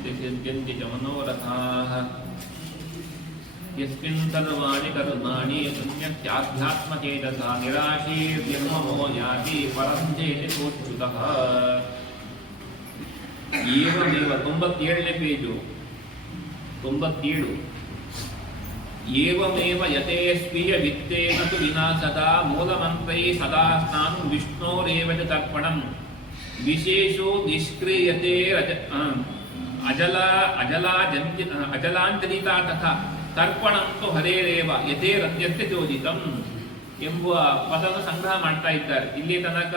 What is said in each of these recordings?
सिद्ध्यन्ति सिद्ध्यन्ति च मनोरथाः यस्मिन् सर्वाणि कर्माणि पुण्यत्याध्यात्मचेतसा निराशीर्निर्ममो याति परं चेति सोच्युतः. एवमेव 97ನೇ ಪೇಜು 97. ಏವಮೇವ ಯತೆ ಸ್ವೀಯ ವಿತ್ತೇನ ತು ವಿನಾ ಸದಾ ಮೂಲಮಂತ್ರೈ ಸದಾ ಸ್ನಾನು ವಿಷ್ಣೋರೇವ ಚ ತರ್ಪಣಂ ವಿಶೇಷೋ ನಿಷ್ಕ್ರಿಯತೆ ಅಜಲಾಂಜಲಿತಾ ತಥಾ ತರ್ಪಣಂ ತು ಹರೇರೇವ ಯತೆ ರತ್ಯಸ್ಯ ಚೋದಿತಂ ಎಂಬುವ ಪದವನ್ನು ಸಂಗ್ರಹ ಮಾಡ್ತಾ ಇದ್ದಾರೆ. ಇಲ್ಲಿ ತನಕ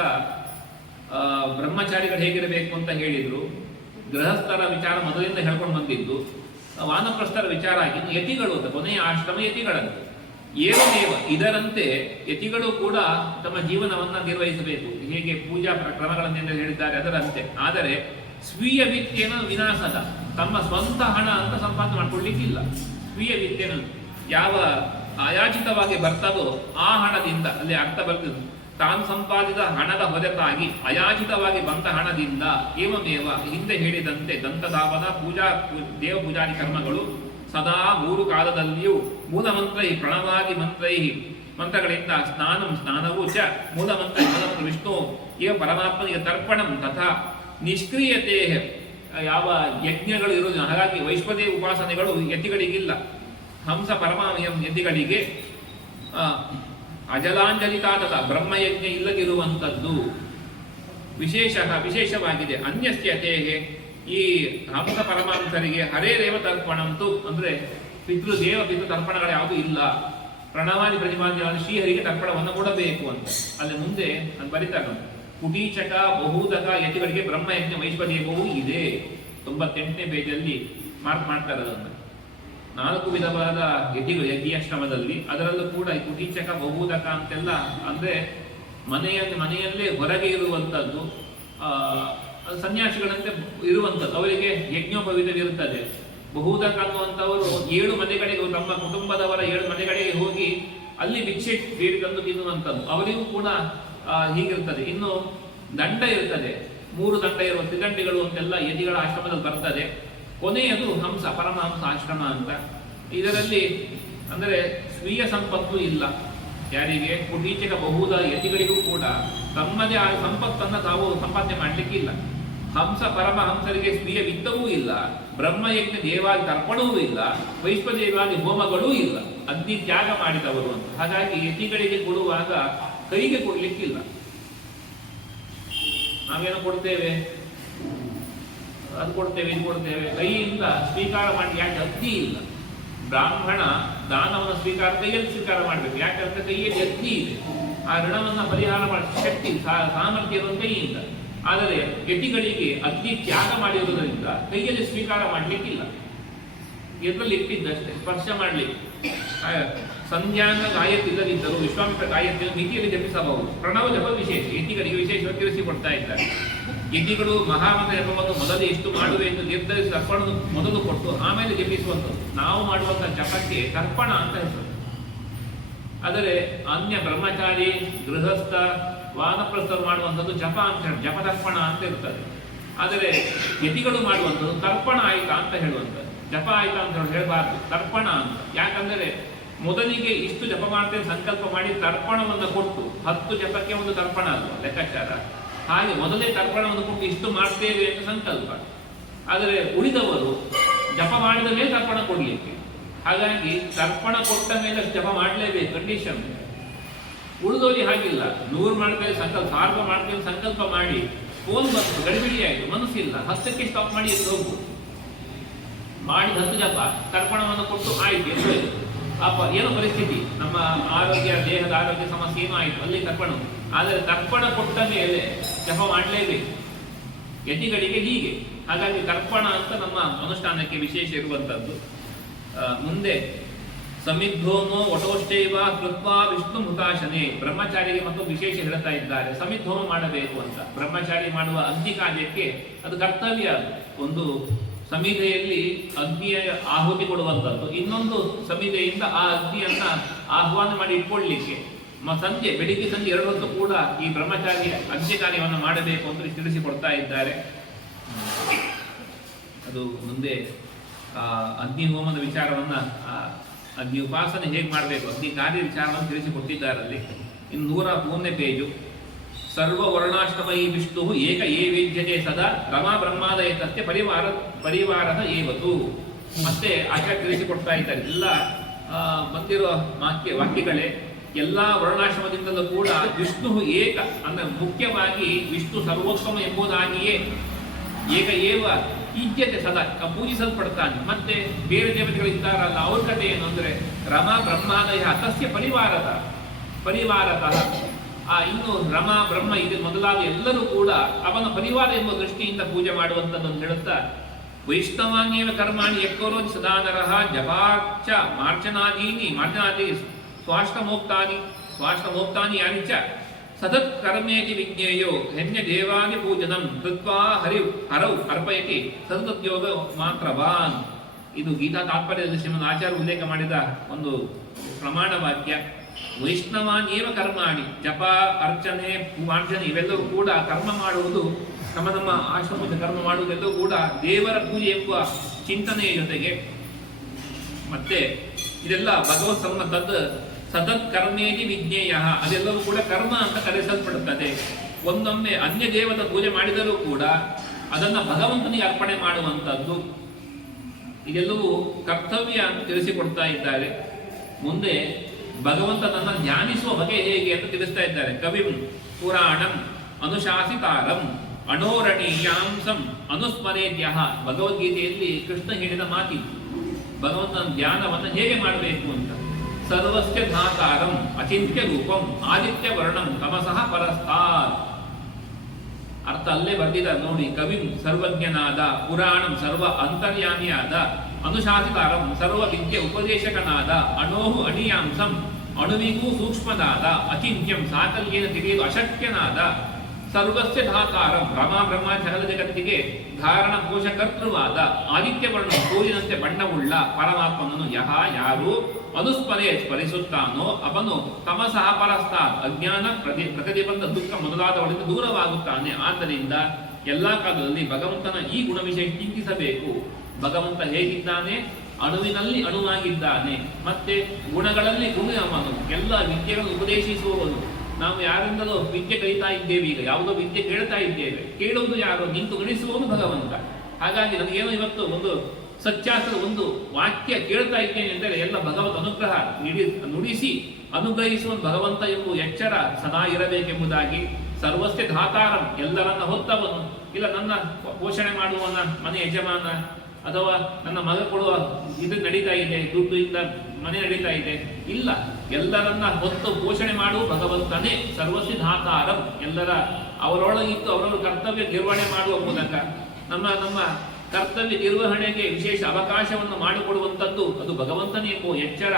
ಬ್ರಹ್ಮಚಾರಿಗಳು ಹೇಗಿರಬೇಕು ಅಂತ ಹೇಳಿದ್ರು, ಗೃಹಸ್ಥರ ವಿಚಾರ ಮೊದಲಿಂದ ಹೇಳ್ಕೊಂಡು ಬಂದಿದ್ದು, ವಾನಪ್ರಸ್ಥರ ವಿಚಾರ ಆಗಿ ಯತಿಗಳು ಅಂತ ಕೊನೆಯ ಆಶ್ರಮ ಯತಿಗಳಂತೆ. ಏವಮೇವ ಇದರಂತೆ ಯತಿಗಳು ಕೂಡ ತಮ್ಮ ಜೀವನವನ್ನು ನಿರ್ವಹಿಸಬೇಕು. ಹೇಗೆ ಪೂಜಾ ಕ್ರಮಗಳನ್ನೆಲ್ಲ ಹೇಳಿದ್ದಾರೆ ಅದರಂತೆ. ಆದರೆ ಸ್ವೀಯ ವಿತ್ತೇನ ವಿನಾಶದ, ತಮ್ಮ ಸ್ವಂತ ಹಣ ಅಂತ ಸಂಪಾದನೆ ಮಾಡ್ಕೊಳ್ಳಿಕ್ಕಿಲ್ಲ. ಸ್ವೀಯ ವಿತ್ತೇನ ಯಾವ ಅಯಾಚಿತವಾಗಿ ಬರ್ತದೋ ಆ ಹಣದಿಂದ, ಅಲ್ಲಿ ಅರ್ಥ ಬರ್ತದೆ, ತಾನು ಸಂಪಾದಿತ ಹಣದ ಹೊರತಾಗಿ ಅಯಾಚಿತವಾಗಿ ಬಂದ ಹಣದಿಂದ ಏವಮೇವ ಹಿಂದೆ ಹೇಳಿದಂತೆ ದಂತಧಾವನ ಪೂಜಾ ದೇವ ಪೂಜಾದಿ ಕರ್ಮಗಳು ಸದಾ 3 ಕಾಲದಲ್ಲಿಯೂ ಮೂಲಮಂತ್ರೈ ಪ್ರಣವಾದಿ ಮಂತ್ರಗಳಿಂದ ಸ್ನಾನವೂ ಚ ಮೂಲಮಂತ್ರ ವಿಷ್ಣು ಏವ ಪರಮಾತ್ಮನಿಗೆ ತರ್ಪಣಂ ತಥಾ ನಿಷ್ಕ್ರಿಯತೆ, ಯಾವ ಯಜ್ಞಗಳು ಇರುವುದು. ಹಾಗಾಗಿ ವೈಶ್ವದೇವ ಉಪಾಸನೆಗಳು ಯತಿಗಳಿಗಿಲ್ಲ. ಹಂಸ ಪರಮಾಯಂ ಯತಿಗಳಿಗೆ ಅಜಲಾಂಜಲಿತಾತದ ಬ್ರಹ್ಮಯಜ್ಞ ಇಲ್ಲದಿರುವಂಥದ್ದು ವಿಶೇಷವಾಗಿದೆ. ಅನ್ಯಸ್ಯತೆಗೆ ಈ ಹಂಸ ಪರಮಾಂಸರಿಗೆ ಹರೇರೇವ ತರ್ಪಣಂತು ಅಂದರೆ ಪಿತೃ ತರ್ಪಣಗಳು ಯಾವುದೂ ಇಲ್ಲ. ಪ್ರಣವಾದಿ ಪ್ರತಿಪಾದ್ಯವಾದ ಶ್ರೀಹರಿಗೆ ತರ್ಪಣವನ್ನು ಕೊಡಬೇಕು ಅಂತ ಅಲ್ಲಿ ಮುಂದೆ ಅದು ಬರಿತಾರೆ. ಕುಟೀಚಕ ಬಹುದಕ ಯತಿಗಳಿಗೆ ಬ್ರಹ್ಮಯಜ್ಞ ವೈಶ್ವದೇವವೂ ಇದೆ. 98ನೇ ಪೇಜಲ್ಲಿ ಮಾರ್ಕ್ ಮಾಡ್ತಾರೆ ಅದನ್ನು. 4 ವಿಧವಾದ ಯತಿಗಳು ಯತಿಯಾಶ್ರಮದಲ್ಲಿ, ಅದರಲ್ಲೂ ಕೂಡ ಈ ಕುಟೀಚಕ ಬಹುದಕ ಅಂತೆಲ್ಲ ಅಂದರೆ ಮನೆಯಲ್ಲೇ ಹೊರಗೆ ಇರುವಂಥದ್ದು, ಸನ್ಯಾಸಿಗಳಂತೆ ಇರುವಂಥದ್ದು. ಅವರಿಗೆ ಯಜ್ಞೋಪವಿತವಿರುತ್ತದೆ. ಬಹುದಕ ಅನ್ನುವಂಥವರು 7 ಮನೆಗಳಿಗೆ, ತಮ್ಮ ಕುಟುಂಬದವರ 7 ಮನೆಗಳಿಗೆ ಹೋಗಿ ಅಲ್ಲಿ ಭಿಕ್ಷೆ ಬೇಡಿಕೊಂಡು ತಿನ್ನುವಂಥದ್ದು. ಅವರಿಗೂ ಕೂಡ ಹೀಗಿರ್ತದೆ. ಇನ್ನು ದಂಡ ಇರ್ತದೆ, 3 ದಂಡ ಇರುವ ತ್ರಿದಂಡಿಗಳು ಅಂತೆಲ್ಲ ಯತಿಗಳ ಆಶ್ರಮದಲ್ಲಿ ಬರ್ತದೆ. ಕೊನೆಯದು ಹಂಸ ಪರಮಹಂಸ ಆಶ್ರಮ ಅಂತ. ಇದರಲ್ಲಿ ಅಂದರೆ ಸ್ವೀಯ ಸಂಪತ್ತು ಇಲ್ಲ. ಯಾರಿಗೆ ಕುಟೀಚಕ ಬಹುದ ಯತಿಗಳಿಗೂ ಕೂಡ ತಮ್ಮದೇ ಆದ ಸಂಪತ್ತನ್ನು ತಾವು ಸಂಪಾದನೆ ಮಾಡಲಿಕ್ಕಿಲ್ಲ. ಹಂಸ ಪರಮಹಂಸರಿಗೆ ಸ್ವೀಯ ವಿತ್ತವೂ ಇಲ್ಲ, ಬ್ರಹ್ಮಯಜ್ಞ ದೇವಾದಿ ತರ್ಪಣವೂ ಇಲ್ಲ, ವೈಶ್ವದೇವಾದಿ ಹೋಮಗಳೂ ಇಲ್ಲ. ಅಗ್ನಿ ತ್ಯಾಗ ಮಾಡಿದವರು ಅಂತ. ಹಾಗಾಗಿ ಯತಿಗಳಿಗೆ ಕೊಡುವಾಗ ಕೈಗೆ ಕೊಡ್ಲಿಕ್ಕಿಲ್ಲ. ನಾವೇನು ಕೊಡ್ತೇವೆ, ಅದು ಕೊಡ್ತೇವೆ, ಇದು ಕೊಡ್ತೇವೆ, ಕೈಯಿಂದ ಸ್ವೀಕಾರ ಮಾಡಿ. ಯಾಕೆ ಅಗ್ನಿ ಇಲ್ಲ. ಬ್ರಾಹ್ಮಣ ದಾನವನ್ನು ಕೈಯಲ್ಲಿ ಸ್ವೀಕಾರ ಮಾಡಬೇಕು. ಯಾಕಂದ್ರೆ ಕೈಯಲ್ಲಿ ಅಗ್ನಿ ಇದೆ. ಆ ಋಣವನ್ನು ಪರಿಹಾರ ಮಾಡಿ ಶಕ್ತಿ ಸಾಮರ್ಥ್ಯ ಇರುವ ಕೈಯಿಂದ. ಆದರೆ ಯತಿಗಳಿಗೆ ಅಗ್ನಿ ತ್ಯಾಗ ಮಾಡಿರುವುದರಿಂದ ಕೈಯಲ್ಲಿ ಸ್ವೀಕಾರ ಮಾಡಲಿಕ್ಕಿಲ್ಲ. ಎದುರಲ್ಲಿ ಇಟ್ಟಿದ್ದಷ್ಟೇ, ಸ್ಪರ್ಶ ಮಾಡಲಿಕ್ಕೆ. ಸಂಧ್ಯಾಂಗ ಗಾಯತ್ರಿ ಇಲ್ಲದಿದ್ದರೂ ವಿಶ್ವಾಮಿತ್ರ ಗಾಯತ್ರಿಯನ್ನು ಮಿತಿಯಲ್ಲಿ ಜಪಿಸಬಹುದು. ಪ್ರಣವ ಜಪ ವಿಶೇಷ ಯತಿಗಳಿಗೆ ವಿಶೇಷವಾಗಿ ತಿಳಿಸಿಕೊಡ್ತಾ ಇದ್ದಾರೆ. ಯತಿಗಳು ಮಹಾಮಂತ್ರ ಜಪವನ್ನು ಮೊದಲು ಎಷ್ಟು ಮಾಡುವೆಂದು ನಿರ್ಧರಿಸಿ ತರ್ಪಣ ಮೊದಲು ಕೊಟ್ಟು ಆಮೇಲೆ ಜಪಿಸುವಂಥದ್ದು. ನಾವು ಮಾಡುವಂಥ ಜಪಕ್ಕೆ ತರ್ಪಣ ಅಂತ ಹೆಸರು. ಆದರೆ ಅನ್ಯ ಬ್ರಹ್ಮಚಾರಿ, ಗೃಹಸ್ಥ, ವಾನಪ್ರಸ್ಥರು ಮಾಡುವಂಥದ್ದು ಜಪ ಅಂತ ಹೇಳಿ ಜಪ ತರ್ಪಣ ಅಂತ ಇರ್ತದೆ. ಆದರೆ ಯತಿಗಳು ಮಾಡುವಂಥದ್ದು ತರ್ಪಣ ಆಯ್ತಾ ಅಂತ ಹೇಳುವಂಥದ್ದು. ಜಪ ಆಯ್ತಾ ಅಂತ ಹೇಳಬಾರ್ದು, ತರ್ಪಣ ಅಂತ. ಯಾಕಂದರೆ ಮೊದಲಿಗೆ ಇಷ್ಟು ಜಪ ಮಾಡ್ತೇವೆ ಸಂಕಲ್ಪ ಮಾಡಿ ತರ್ಪಣವನ್ನು ಕೊಟ್ಟು 10 ಜಪಕ್ಕೆ ಒಂದು ತರ್ಪಣ ಅಲ್ವಾ ಲೆಕ್ಕಾಚಾರ. ಹಾಗೆ ಮೊದಲೇ ತರ್ಪಣವನ್ನು ಕೊಟ್ಟು ಇಷ್ಟು ಮಾಡ್ತೇವೆ ಅಂತ ಸಂಕಲ್ಪ. ಆದರೆ ಉಳಿದವರು ಜಪ ಮಾಡಿದ ಮೇಲೆ ತರ್ಪಣ ಕೊಡಲಿಕ್ಕೆ. ಹಾಗಾಗಿ ತರ್ಪಣ ಕೊಟ್ಟ ಮೇಲೆ ಜಪ ಮಾಡಲೇಬೇಕು, ಕಂಡೀಷನ್. ಉಳಿದೋಲಿ ಹಾಗಿಲ್ಲ. 100 ಮಾಡ್ತೇವೆ ಸಂಕಲ್ಪ, 1000 ಮಾಡ್ತೇವೆ ಸಂಕಲ್ಪ ಮಾಡಿ ಫೋನ್ ಬಂತು, ಗಡಿಬಿಡಿ ಆಯಿತು, ಮನಸ್ಸಿಲ್ಲ, 10ಕ್ಕೆ ಸ್ಟಾಪ್ ಮಾಡಿ ಎದ್ದು ಹೋಗು. ಮಾಡಿದ 10 ಜಪ ತರ್ಪಣವನ್ನು ಕೊಟ್ಟು ಆಯ್ತು ಎಂದು ಪಾಪ ಏನೋ ಪರಿಸ್ಥಿತಿ, ನಮ್ಮ ದೇಹದ ಆರೋಗ್ಯ ಸಮಸ್ಯೆ ಏನೋ ಆಯಿತು, ಅಲ್ಲಿ ತರ್ಪಣ. ಆದರೆ ತರ್ಪಣ ಕೊಟ್ಟ ಮೇಲೆ ಜಪ ಮಾಡಲೇಬೇಕು. ಯತಿಗಳಿಗೆ ಹೀಗೆ. ಹಾಗಾಗಿ ತರ್ಪಣ ಅಂತ ನಮ್ಮ ಅನುಷ್ಠಾನಕ್ಕೆ ವಿಶೇಷ ಇರುವಂಥದ್ದು. ಮುಂದೆ ಸಮಿದ್ಧೋಮೋ ವಟೋಶ್ಚೈವ ಕೃತ್ವಾ ವಿಷ್ಣು ಮೃತಾಶನೆ, ಬ್ರಹ್ಮಚಾರಿಗೆ ಮತ್ತು ವಿಶೇಷ ಹೇಳ್ತಾ ಇದ್ದಾರೆ. ಸಮಿದ್ಧೋಮ ಮಾಡಬೇಕು ಅಂತ. ಬ್ರಹ್ಮಚಾರಿ ಮಾಡುವ ಅಗ್ನಿ ಕಾರ್ಯಕ್ಕೆ ಅದು ಕರ್ತವ್ಯ. ಒಂದು ಸಮಿಧೆಯಲ್ಲಿ ಅಗ್ನಿಯ ಆಹುತಿ ಕೊಡುವಂಥದ್ದು, ಇನ್ನೊಂದು ಸಮಿಧೆಯಿಂದ ಆ ಅಗ್ನಿಯನ್ನ ಆಹ್ವಾನ ಮಾಡಿ ಇಟ್ಕೊಳ್ಳಿಕ್ಕೆ ಬೆಳಿಗ್ಗೆ ಸಂಜೆ 2 ಹೊತ್ತು ಕೂಡ ಈ ಬ್ರಹ್ಮಚಾರಿ ಅಗ್ನಿ ಕಾರ್ಯವನ್ನು ಮಾಡಬೇಕು ಅಂತ ತಿಳಿಸಿಕೊಡ್ತಾ ಇದ್ದಾರೆ. ಅದು ಮುಂದೆ ಅಗ್ನಿಹೋಮದ ವಿಚಾರವನ್ನು, ಅಗ್ನಿ ಉಪಾಸನೆ ಹೇಗೆ ಮಾಡಬೇಕು, ಅಗ್ನಿ ಕಾರ್ಯ ವಿಚಾರವನ್ನು ತಿಳಿಸಿಕೊಟ್ಟಿದ್ದಾರಲ್ಲಿ. ಇನ್ನು 103ನೇ ಪೇಜು. ಸರ್ವವರ್ಣಾಶ್ರಮೈ ವಿಷ್ಣು ಏಕ ಏವೇಜ್ಯತೆ ಸದಾ ರಮಾ ಬ್ರಹ್ಮಾದಯತಸ್ಯ ಪರಿವಾರದ ಏವತು. ಮತ್ತೆ ಆಚಾರ್ಯ ತಿಳಿಸಿಕೊಡ್ತಾ ಇದ್ದಾರೆ. ಎಲ್ಲ ಬಂದಿರುವ ವಾಕ್ಯಗಳೇ ಎಲ್ಲ ವರ್ಣಾಶ್ರಮದಿಂದಲೂ ಕೂಡ ವಿಷ್ಣು ಏಕ ಅಂದರೆ ಮುಖ್ಯವಾಗಿ ವಿಷ್ಣು ಸರ್ವೋತ್ತಮ ಎಂಬುದಾಗಿಯೇ ಏಕ ಏವ ಈಜ್ಯತೆ ಸದಾ ಪೂಜಿಸಲ್ಪಡ್ತಾನೆ. ಮತ್ತೆ ಬೇರೆ ದೇವತೆಗಳಿದ್ದಾರಲ್ಲ ಅವ್ರ ಕಥೆ ಏನು ಅಂದರೆ ರಮಾ ಬ್ರಹ್ಮಾದಯ ತಸ್ಯ ಪರಿವಾರತಃ ಇನ್ನು ರಮಾ ಬ್ರಹ್ಮ ಇದು ಮೊದಲಾದ ಎಲ್ಲರೂ ಕೂಡ ಅವನ ಪರಿವಾರ ಎಂಬ ದೃಷ್ಟಿಯಿಂದ ಪೂಜೆ ಮಾಡುವಂಥದ್ದು ಅಂತ ಹೇಳುತ್ತಾ, ವೈಷ್ಣವಾನ್ಯೇವ ಕರ್ಮಾಣಿ ಯಕ್ಕರೋತಿ ಸದಾನರಃ ಜಪಾರ್ಚ ಮಾರ್ಚನಾದೀನಿ ಸ್ವಾಷ್ಟಮೋಕ್ತಾನಿ ಯಾನಿ ಚ ಸತತ್ ಕರ್ಮೇತಿ ವಿಜ್ಞೇಯೋ ಹೆನ್ಯ ದೇವಾದಿ ಪೂಜನಂ ಕೃತ್ವಾ ಹರೌ ಅರ್ಪಯತಿ ಸತತೋಗ ಮಾತ್ರವಾನ್. ಇದು ಗೀತಾ ತಾತ್ಪರ್ಯದಲ್ಲಿ ಶ್ರೀಮದ್ ಆಚಾರ್ಯ ಉಲ್ಲೇಖ ಮಾಡಿದ ಒಂದು ಪ್ರಮಾಣ ವಾಕ್ಯ. ವೈಷ್ಣವಾನ್ಯೇವ ಕರ್ಮಾಣಿ, ಜಪ ಅರ್ಚನೆ ಮಾರ್ಜನೆ ಇವೆಲ್ಲವೂ ಕೂಡ ಕರ್ಮ ಮಾಡುವುದು, ನಮ್ಮ ಆಶ್ರಮದ ಕರ್ಮ ಮಾಡುವುದೆಲ್ಲವೂ ಕೂಡ ದೇವರ ಪೂಜೆ ಎಂಬ ಚಿಂತನೆಯ ಜೊತೆಗೆ ಮತ್ತೆ ಇದೆಲ್ಲ ಭಗವತ್ ಸಂಬಂಧದ ಸತತ್ ಕರ್ಮೇತಿ ವಿಜ್ಞೇಯ, ಅದೆಲ್ಲವೂ ಕೂಡ ಕರ್ಮ ಅಂತ ಕರೆಸಲ್ಪಡುತ್ತದೆ. ಒಂದೊಮ್ಮೆ ಅನ್ಯ ದೇವದ ಪೂಜೆ ಮಾಡಿದರೂ ಕೂಡ ಅದನ್ನು ಭಗವಂತನಿಗೆ ಅರ್ಪಣೆ ಮಾಡುವಂಥದ್ದು, ಇದೆಲ್ಲವೂ ಕರ್ತವ್ಯ ಅಂತ ತಿಳಿಸಿಕೊಡ್ತಾ ಇದ್ದಾರೆ. ಮುಂದೆ ಭಗವಂತನನ್ನ ಧ್ಯಾನಿಸುವ ಬಗೆ ಹೇಗೆ ಅಂತ ತಿಳಿಸ್ತಾ ಇದ್ದಾರೆ. ಕವಿಂ ಪುರಾಣಂ ಅನುಶಾಸಿತಾರಂ ಅಣೋರಣೀಯಾಂಸಂ ಅನುಸ್ಮರೇದ್ಯ. ಭಗವದ್ಗೀತೆಯಲ್ಲಿ ಕೃಷ್ಣ ಹೇಳಿದ ಮಾತಿತ್ತು ಭಗವಂತನ ಧ್ಯಾನವನ್ನು ಹೇಗೆ ಮಾಡಬೇಕು ಅಂತ. ಸರ್ವಸ್ಯ ಧಾತಾರಂ ಅಚಿಂತ್ಯ ರೂಪಂ ಆದಿತ್ಯ ವರ್ಣಂ ತಮಸಃ ಪರಸ್ತಾತ್. ಅರ್ಥ ಅಲ್ಲೇ ಬರ್ದಿದ ನೋಡಿ. ಕವಿಂ ಸರ್ವಜ್ಞನಾದ, ಪುರಾಣಂ ಸರ್ವ ಅಂತರ್ಯಾಮಿಯಾದ, ಅನುಶಾಸಿತಾರಂ ಸರ್ವ ವಿದ್ಯೆ ಉಪದೇಶಕನಾದ, ಅಣೋಹು ಅಣಿಯಾಂಸಂ ಅಣುವಿಗೂ ಸೂಕ್ಷ್ಮನಾದ, ಅಚಿಂತ್ಯಂ ಸಾಕಲ್ಯೇನ ತಿಳಿಯಲು ಅಶಕ್ಯನಾದ, ಸರ್ವಸ್ಯ ಧಾತಾರಂ ಬ್ರಹ್ಮ ಸಕಲ ಜಗತ್ತಿಗೆ ಧಾರಣ ಪೋಷಕರ್ತೃವಾದ, ಆದಿತ್ಯವರ್ಣ ಸೂರ್ಯನಂತೆ ಬಣ್ಣವುಳ್ಳ ಪರಮಾತ್ಮನನ್ನು ಯಾರು ಸ್ಮರಿಸುತ್ತಾನೋ ಅವನು ತಮಸಃ ಪರಸ್ತಾತ್ ಅಜ್ಞಾನ ಪ್ರತಿಬಂಧ ದುಃಖ ಮೊದಲಾದವರಿಂದ ದೂರವಾಗುತ್ತಾನೆ. ಆದ್ದರಿಂದ ಎಲ್ಲ ಕಾಲದಲ್ಲಿ ಭಗವಂತನ ಈ ಗುಣ ವಿಷಯ ಚಿಂತಿಸಬೇಕು. ಭಗವಂತ ಹೇಗಿದ್ದಾನೆ? ಅಣುವಿನಲ್ಲಿ ಅಣುವಾಗಿದ್ದಾನೆ. ಮತ್ತೆ ಗುಣಗಳಲ್ಲಿ ಗುಣ ಅವನು, ಎಲ್ಲ ವಿದ್ಯೆಗಳನ್ನು ಉಪದೇಶಿಸುವವನು. ನಾವು ಯಾರಿಂದಲೂ ವಿದ್ಯೆ ಕಲಿತಾ ಇದ್ದೇವೆ, ಈಗ ಯಾವುದೋ ವಿದ್ಯೆ ಕೇಳ್ತಾ ಇದ್ದೇವೆ. ಕೇಳುವುದು ಯಾರು? ನಿಂತು ಗಣಿಸುವವನು ಭಗವಂತ. ಹಾಗಾಗಿ ನನಗೇನೋ ಇವತ್ತು ಒಂದು ಸತ್ಯಾಸ್ತ್ರದ ಒಂದು ವಾಕ್ಯ ಕೇಳ್ತಾ ಇದ್ದೇನೆ ಎಂದರೆ ಎಲ್ಲ ಭಗವತ್ ಅನುಗ್ರಹ ನುಡಿಸಿ ಅನುಗ್ರಹಿಸುವ ಭಗವಂತ ಎಂಬ ಎಚ್ಚರ ಸದಾ ಇರಬೇಕೆಂಬುದಾಗಿ. ಸರ್ವಸ್ಯ ಧಾತಾರಂ ಎಲ್ಲರನ್ನ ಹೊತ್ತವನು, ಇಲ್ಲ ನನ್ನ ಪೋಷಣೆ ಮಾಡುವನ ಮನೆ ಯಜಮಾನ ಅಥವಾ ನನ್ನ ಮಗ ಕೊಡುವ ಇದು ನಡೀತಾ ಇದೆ, ದುಡ್ಡು ಇಂದ ಮನೆ ನಡೀತಾ ಇದೆ, ಇಲ್ಲ, ಎಲ್ಲರನ್ನ ಹೊತ್ತು ಪೋಷಣೆ ಮಾಡುವ ಭಗವಂತನೇ ಸರ್ವಸ್ಯ ಧಾತಾರಂ. ಎಲ್ಲರ ಅವರೊಳಗಿತ್ತು ಅವರವರ ಕರ್ತವ್ಯ ನಿರ್ವಹಣೆ ಮಾಡುವ ಮೂಲಕ ನಮ್ಮ ಕರ್ತವ್ಯ ನಿರ್ವಹಣೆಗೆ ವಿಶೇಷ ಅವಕಾಶವನ್ನು ಮಾಡಿಕೊಡುವಂಥದ್ದು ಅದು ಭಗವಂತನೇ ಎಂಬ ಎಚ್ಚರ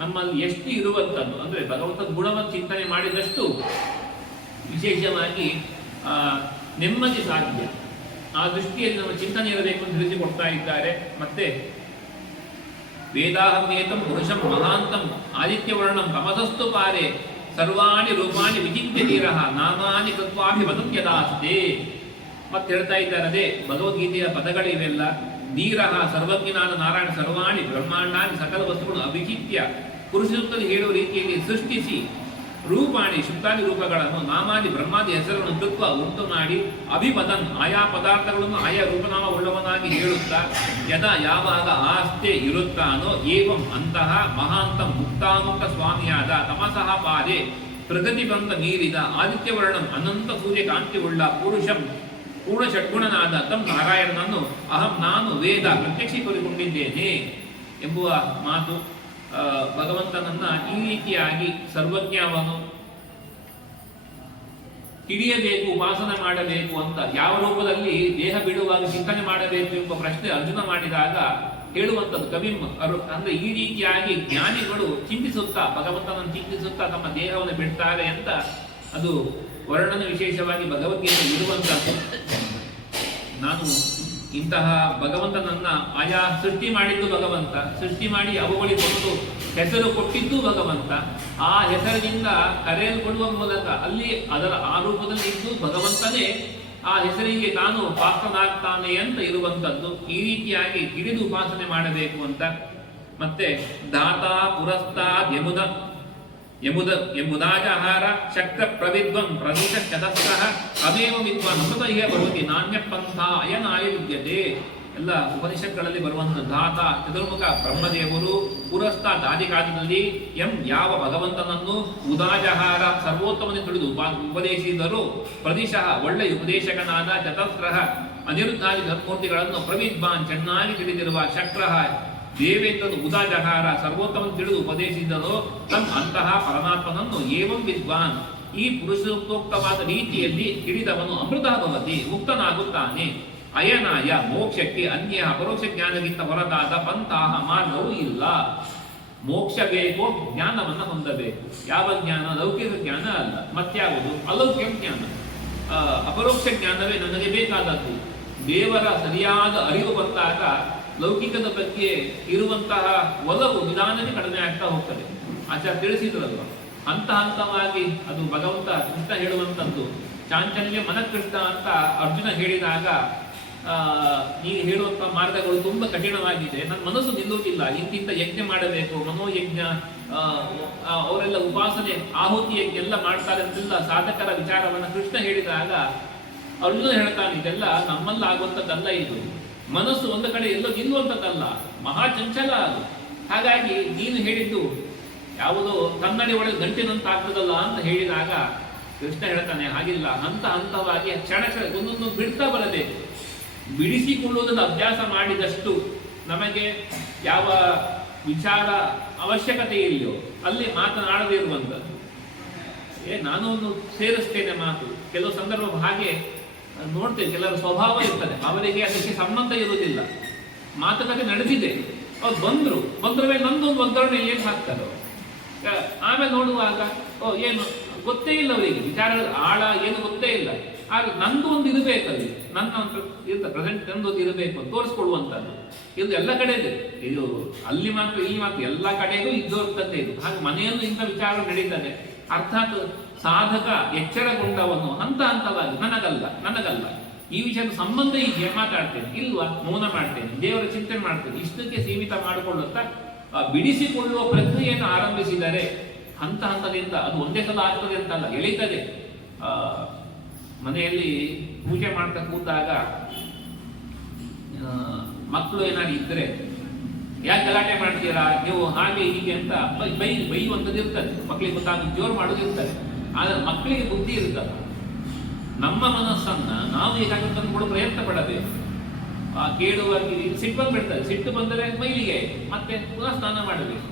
ನಮ್ಮಲ್ಲಿ ಎಷ್ಟು ಇರುವಂಥದ್ದು. ಅಂದರೆ ಭಗವಂತನ ಗುಣವನ್ನು ಚಿಂತನೆ ಮಾಡಿದಷ್ಟು ವಿಶೇಷವಾಗಿ ನೆಮ್ಮದಿ ಸಾಧ್ಯ. ಆ ದೃಷ್ಟಿಯಲ್ಲಿ ನಮ್ಮ ಚಿಂತನೆ ಇರಬೇಕು ಅಂತ ತಿಳಿಸಿಕೊಡ್ತಾ ಇದ್ದಾರೆ. ಮತ್ತೆ ವೇದಾಹಮೇತಂ ಪುರುಷಂ ಮಹಾಂತಂ ಆದಿತ್ಯವರ್ಣಂ ತಮಸಸ್ತು ಪಾರೆ ಸರ್ವಾಣಿ ರೂಪಾಣಿ ವಿಚಿತ್ಯ ಧೀರಃ ನಾಮಾನಿ ಕೃತ್ವಾಭಿ ವದಂತ್ಯದಾಸ್ತೆ. ಮತ್ತೆ ಹೇಳ್ತಾ ಇದ್ದಾರೆ ಅದೇ ಭಗವದ್ಗೀತೆಯ ಪದಗಳಿವೆಲ್ಲ. ಧೀರಃ ಸರ್ವಜ್ಞನಾದ ನಾರಾಯಣ ಸರ್ವಾಣಿ ಬ್ರಹ್ಮಾಂಡಾನಿ ಸಕಲ ವಸ್ತುಗಳನ್ನು ಅವಿಚಿತ್ಯ ಪುರುಷದಲ್ಲಿ ಹೇಳುವ ರೀತಿಯಲ್ಲಿ ಸೃಷ್ಟಿಸಿ ರೂಪಾಣಿ ಶುದ್ಧಾದಿ ರೂಪಗಳನ್ನು ನಾಮಾದಿ ಬ್ರಹ್ಮಾದಿ ಹೆಸರುಗಳನ್ನು ಕೃತ್ವ ಉಂಟು ಮಾಡಿ ಅಭಿಪದನ್ ಆಯಾ ಪದಾರ್ಥಗಳನ್ನು ಆಯಾ ರೂಪನಾಮ ಉಳ್ಳವನಾಗಿ ಹೇಳುತ್ತಾ ಯಾವಾಗ ಆಸ್ತೆ ಇರುತ್ತಾನೋ ಏವಂ ಅಂತಹ ಮಹಾಂತಂ ಮುಕ್ತಾಮುಕ್ತ ಸ್ವಾಮಿಯಾದ ತಮಸಃ ಪಾದೆ ಪ್ರಗತಿ ಬಂದ ಮೀರಿದ ಆದಿತ್ಯವರ್ಣಂ ಅನಂತ ಸೂರ್ಯಕಾಂತಿ ಉಳ್ಳ ಪುರುಷಂ ಪೂರ್ಣ ಷಡ್ಗುಣನಾದ ತಂ ನಾರಾಯಣನನ್ನು ಅಹಂ ನಾನು ವೇದ ಪ್ರತ್ಯಕ್ಷೀಕರಿಸಿಕೊಂಡಿದ್ದೇನೆ ಎಂಬುವ ಮಾತು. ಭಗವಂತನನ್ನ ಈ ರೀತಿಯಾಗಿ ಸರ್ವಜ್ಞವನು ತಿಳಿಯಬೇಕು, ಉಪಾಸನೆ ಮಾಡಬೇಕು ಅಂತ ಯಾವ ರೂಪದಲ್ಲಿ ದೇಹ ಬಿಡುವಾಗ ಚಿಂತನೆ ಮಾಡಬೇಕು ಎಂಬ ಪ್ರಶ್ನೆ ಅರ್ಜುನ ಮಾಡಿದಾಗ ಹೇಳುವಂಥದ್ದು ಕವಿಂ ಅಂದ್ರೆ ಈ ರೀತಿಯಾಗಿ ಜ್ಞಾನಿಗಳು ಚಿಂತಿಸುತ್ತಾ ಭಗವಂತನನ್ನು ಚಿಂತಿಸುತ್ತಾ ತಮ್ಮ ದೇಹವನ್ನು ಬಿಡ್ತಾರೆ ಅಂತ ಅದು ವರ್ಣನೆ ವಿಶೇಷವಾಗಿ ಭಗವದ್ಗೀತೆ ಇರುವಂಥದ್ದು. ನಾನು ಇಂತಹ ಭಗವಂತನನ್ನ ಆಯಾ ಸೃಷ್ಟಿ ಮಾಡಿದ್ದು ಭಗವಂತ, ಸೃಷ್ಟಿ ಮಾಡಿ ಅವುಗಳಿಗೆ ಒಂದು ಹೆಸರು ಕೊಟ್ಟಿದ್ದು ಭಗವಂತ. ಆ ಹೆಸರಿನಿಂದ ಕರೆಯಲ್ಪಡುವ ಮೂಲಕ ಅಲ್ಲಿ ಅದರ ಆ ರೂಪದಲ್ಲಿ ಇದ್ದು ಭಗವಂತನೇ ಆ ಹೆಸರಿಗೆ ತಾನು ಪಾತ್ರನಾಗ್ತಾನೆ ಅಂತ ಇರುವಂಥದ್ದು. ಈ ರೀತಿಯಾಗಿ ಹಿಡಿದು ಉಪಾಸನೆ ಮಾಡಬೇಕು ಅಂತ. ಮತ್ತೆ ದಾತ ಪುರಸ್ತಾದ್ ಎಂಬುದಾಜಹಾರ ಶಕ್ರ ಪ್ರವಿದ್ವಂ ಪ್ರದೇಶ ಚತಸ್ರಃ ಅಮೇವ ವಿದ್ವಾನ್ ಅಮೃತ ಇಹ ಭವತಿ ನಾಣ್ಯ ಪಂಥ ಅಯನಾಯ ವಿದ್ಯತೆ. ಎಲ್ಲ ಉಪನಿಷತ್ಗಳಲ್ಲಿ ಬರುವಂತ ಧಾತ ಚತುರ್ಮುಖ ಬ್ರಹ್ಮದೇವರು, ಪುರಸ್ತಾದ್ ಆದಿಕಾಲದಲ್ಲಿ ಯಾವ ಭಗವಂತನನ್ನು ಉದಾಜಹಾರ ಸರ್ವೋತ್ತಮನೆ ತಿಳಿದು ಉಪದೇಶಿಸಿದರು, ಪ್ರದಿಶಃ ಒಳ್ಳೆಯ ಉಪದೇಶಕನಾದ ಚತಸ್ರಃ ಅನಿರುದ್ಧಾದಿ ಧರ್ಮೂರ್ತಿಗಳನ್ನು ಪ್ರವಿದ್ವಾನ್ ಚೆನ್ನಾಗಿ ತಿಳಿದಿರುವ ಶಕ್ರಃ ದೇವೇಂದ್ರನು ಉದಾಜಹಾರ ಸರ್ವೋತ್ತಮ ತಿಳಿದು ಉಪದೇಶಿಸಿದರು ತಮ್ ಅಂತಹ ಪರಮಾತ್ಮನನ್ನು ಏವಂ ವಿದ್ವಾನ್ ಈ ಪುರುಷೋಕ್ತವಾದ ರೀತಿಯಲ್ಲಿ ಹಿಡಿದವನು ಅಮೃತ ಭವತಿ ಮುಕ್ತನಾಗುತ್ತಾನೆ. ಅಯನಾಯ ಮೋಕ್ಷಕ್ಕೆ ಅನ್ಯ ಅಪರೋಕ್ಷ ಜ್ಞಾನಕ್ಕಿಂತ ಹೊರತಾದ ಪಂಥಾಹ ಮಾರ್ಗವೂ ಇಲ್ಲ. ಮೋಕ್ಷ ಬೇಕೋ ಜ್ಞಾನವನ್ನು ಹೊಂದಬೇಕು. ಯಾವ ಜ್ಞಾನ? ಲೌಕಿಕ ಜ್ಞಾನ ಅಲ್ಲ. ಮತ್ಯಾವುದು? ಅಲೌಕಿಕ ಜ್ಞಾನ. ಅಪರೋಕ್ಷ ಜ್ಞಾನವೇ ನನಗೆ ಬೇಕಾದದ್ದು. ದೇವರ ಸರಿಯಾದ ಅರಿವು ಬಂದಾಗ ಲೌಕಿಕದ ಬಗ್ಗೆ ಇರುವಂತಹ ಒಲವು ನಿಧಾನಕ್ಕೆ ಕಡಿಮೆ ಆಗ್ತಾ ಹೋಗ್ತದೆ. ಆಚಾರ್ಯ ತಿಳಿಸಿದ್ರಲ್ವ, ಹಂತ ಹಂತವಾಗಿ ಅದು ಭಗವಂತ ಕೃಷ್ಣ ಹೇಳುವಂಥದ್ದು. ಚಾಂಚಲ್ಯ ಮನಕೃಷ್ಣ ಅಂತ ಅರ್ಜುನ ಹೇಳಿದಾಗ, ನೀವು ಹೇಳುವಂಥ ಮಾರ್ಗಗಳು ತುಂಬ ಕಠಿಣವಾಗಿದೆ, ನನ್ನ ಮನಸ್ಸು ನಿಲ್ಲುವುದಿಲ್ಲ, ಇಂತಿಂತ ಯಜ್ಞ ಮಾಡಬೇಕು, ಮನೋಯಜ್ಞ, ಅವರೆಲ್ಲ ಉಪಾಸನೆ ಆಹುತಿ ಯಜ್ಞ ಎಲ್ಲ ಮಾಡ್ತಾರೆ ಅಂತೆಲ್ಲ ಸಾಧಕರ ವಿಚಾರವನ್ನು ಕೃಷ್ಣ ಹೇಳಿದಾಗ ಅರ್ಜುನ ಹೇಳ್ತಾನೆ, ಇದೆಲ್ಲ ನಮ್ಮಲ್ಲಾಗುವಂಥದ್ದಲ್ಲ, ಇದು ಮನಸ್ಸು ಒಂದು ಕಡೆ ಎಲ್ಲೋ ನಿಲ್ಲುವಂಥದ್ದಲ್ಲ, ಮಹಾ ಚಂಚಲ ಅದು. ಹಾಗಾಗಿ ನೀನು ಹೇಳಿದ್ದು ಯಾವುದೋ ಕನ್ನಡಿ ಒಳಗೆ ಗಂಟಿನಂತ ಆಗ್ತದಲ್ಲ ಅಂತ ಹೇಳಿದಾಗ ಕೃಷ್ಣ ಹೇಳ್ತಾನೆ, ಹಾಗಿಲ್ಲ, ಹಂತ ಹಂತವಾಗಿ ಕ್ಷಣ ಒಂದೊಂದು ಬಿಡ್ತಾ ಬರಬೇಕು. ಬಿಡಿಸಿಕೊಳ್ಳುವುದನ್ನು ಅಭ್ಯಾಸ ಮಾಡಿದಷ್ಟು ನಮಗೆ ಯಾವ ವಿಚಾರ ಅವಶ್ಯಕತೆ ಇಲ್ಲೋ ಅಲ್ಲಿ ಮಾತನಾಡದೇ ಇರುವಂಥದ್ದು. ನಾನು ಒಂದು ಸೇರಿಸ್ತೇನೆ ಮಾತು. ಕೆಲವು ಸಂದರ್ಭ ಹಾಗೆ ನೋಡ್ತೇವೆ, ಕೆಲವರ ಸ್ವಭಾವ ಇರ್ತದೆ, ಅವರಿಗೆ ಅದಕ್ಕೆ ಸಂಬಂಧ ಇರುವುದಿಲ್ಲ. ಮಾತುಕತೆ ನಡೆದಿದೆ, ಅವ್ರು ಬಂದ್ರ ಮೇಲೆ ನಂದೊಂದು ಒಗ್ಗರಣೆ ಏನು ಹಾಕ್ತಾರೋ, ಆಮೇಲೆ ನೋಡುವಾಗ ಏನು ಗೊತ್ತೇ ಇಲ್ಲ ಅವರಿಗೆ, ವಿಚಾರಗಳ ಆಳ ಏನು ಗೊತ್ತೇ ಇಲ್ಲ. ಆದ್ರೆ ನಂದು ಒಂದು ಇರಬೇಕಲ್ಲಿ, ನನ್ನ ಪ್ರೆಸೆಂಟ್ ನಂದೊಂದು ಇರಬೇಕು ತೋರಿಸ್ಕೊಡುವಂಥದ್ದು. ಇದು ಎಲ್ಲ ಕಡೆ ಇದೆ. ಇದು ಅಲ್ಲಿ ಮಾತ್ರ ಇಲ್ಲಿ ಮಾತ್ರ ಎಲ್ಲ ಕಡೆಗೂ ಇದ್ದೋರ್ತದ್ದೇ ಇದು. ಹಾಗೆ ಮನೆಯಲ್ಲೂ ಇಂಥ ವಿಚಾರ ನಡೀತದೆ. ಅರ್ಥಾತ್ ಸಾಧಕ ಎಚ್ಚರಗೊಂಡವನು ಹಂತ ಹಂತವಾಗಿ ನನಗಲ್ಲ ಈ ವಿಷಯದ ಸಂಬಂಧ ಹೀಗೆ ಮಾತಾಡ್ತೇನೆ, ಇಲ್ವಾ ಮೌನ ಮಾಡ್ತೇನೆ, ದೇವರ ಚಿಂತನೆ ಮಾಡ್ತೇನೆ, ಇಷ್ಟಕ್ಕೆ ಸೀಮಿತ ಮಾಡಿಕೊಳ್ಳುತ್ತಾ ಬಿಡಿಸಿಕೊಳ್ಳುವ ಪ್ರಕ್ರಿಯೆಯನ್ನು ಆರಂಭಿಸಿದರೆ ಹಂತ ಹಂತದಿಂದ ಅದು ಒಂದೇ ಸಲ ಆಗ್ತದೆ ಅಂತಲ್ಲ, ಎಳೀತದೆ. ಮನೆಯಲ್ಲಿ ಪೂಜೆ ಮಾಡ್ತಾ ಕೂತಾಗ ಮಕ್ಕಳು ಏನಾದ್ರು ಇದ್ರೆ, ಯಾಕೆ ಗಲಾಟೆ ಮಾಡ್ತೀರಾ ನೀವು ಹಾಗೆ ಹೀಗೆ ಅಂತ ಬೈಯುವಂಥದ್ದು ಇರ್ತದೆ. ಮಕ್ಕಳಿಗೆ ಗೊತ್ತಾಗ ಜೋರು ಮಾಡೋದು ಇರ್ತದೆ. ಆದ್ರೆ ಮಕ್ಕಳಿಗೆ ಬುದ್ಧಿ ಇರ್ತದೆ. ನಮ್ಮ ಮನಸ್ಸನ್ನ ನಾವು ಈಗಾಗಲೇ ತಂದುಕೊಳ್ಳೋ ಪ್ರಯತ್ನ ಪಡಬೇಕು. ಕೇಳುವ ಸಿಟ್ಟು ಬಂದ್ಬಿಡ್ತದೆ. ಸಿಟ್ಟು ಬಂದರೆ ಮೈಲಿಗೆ ಮತ್ತೆ ಪುನಃ ಸ್ನಾನ ಮಾಡಬೇಕು.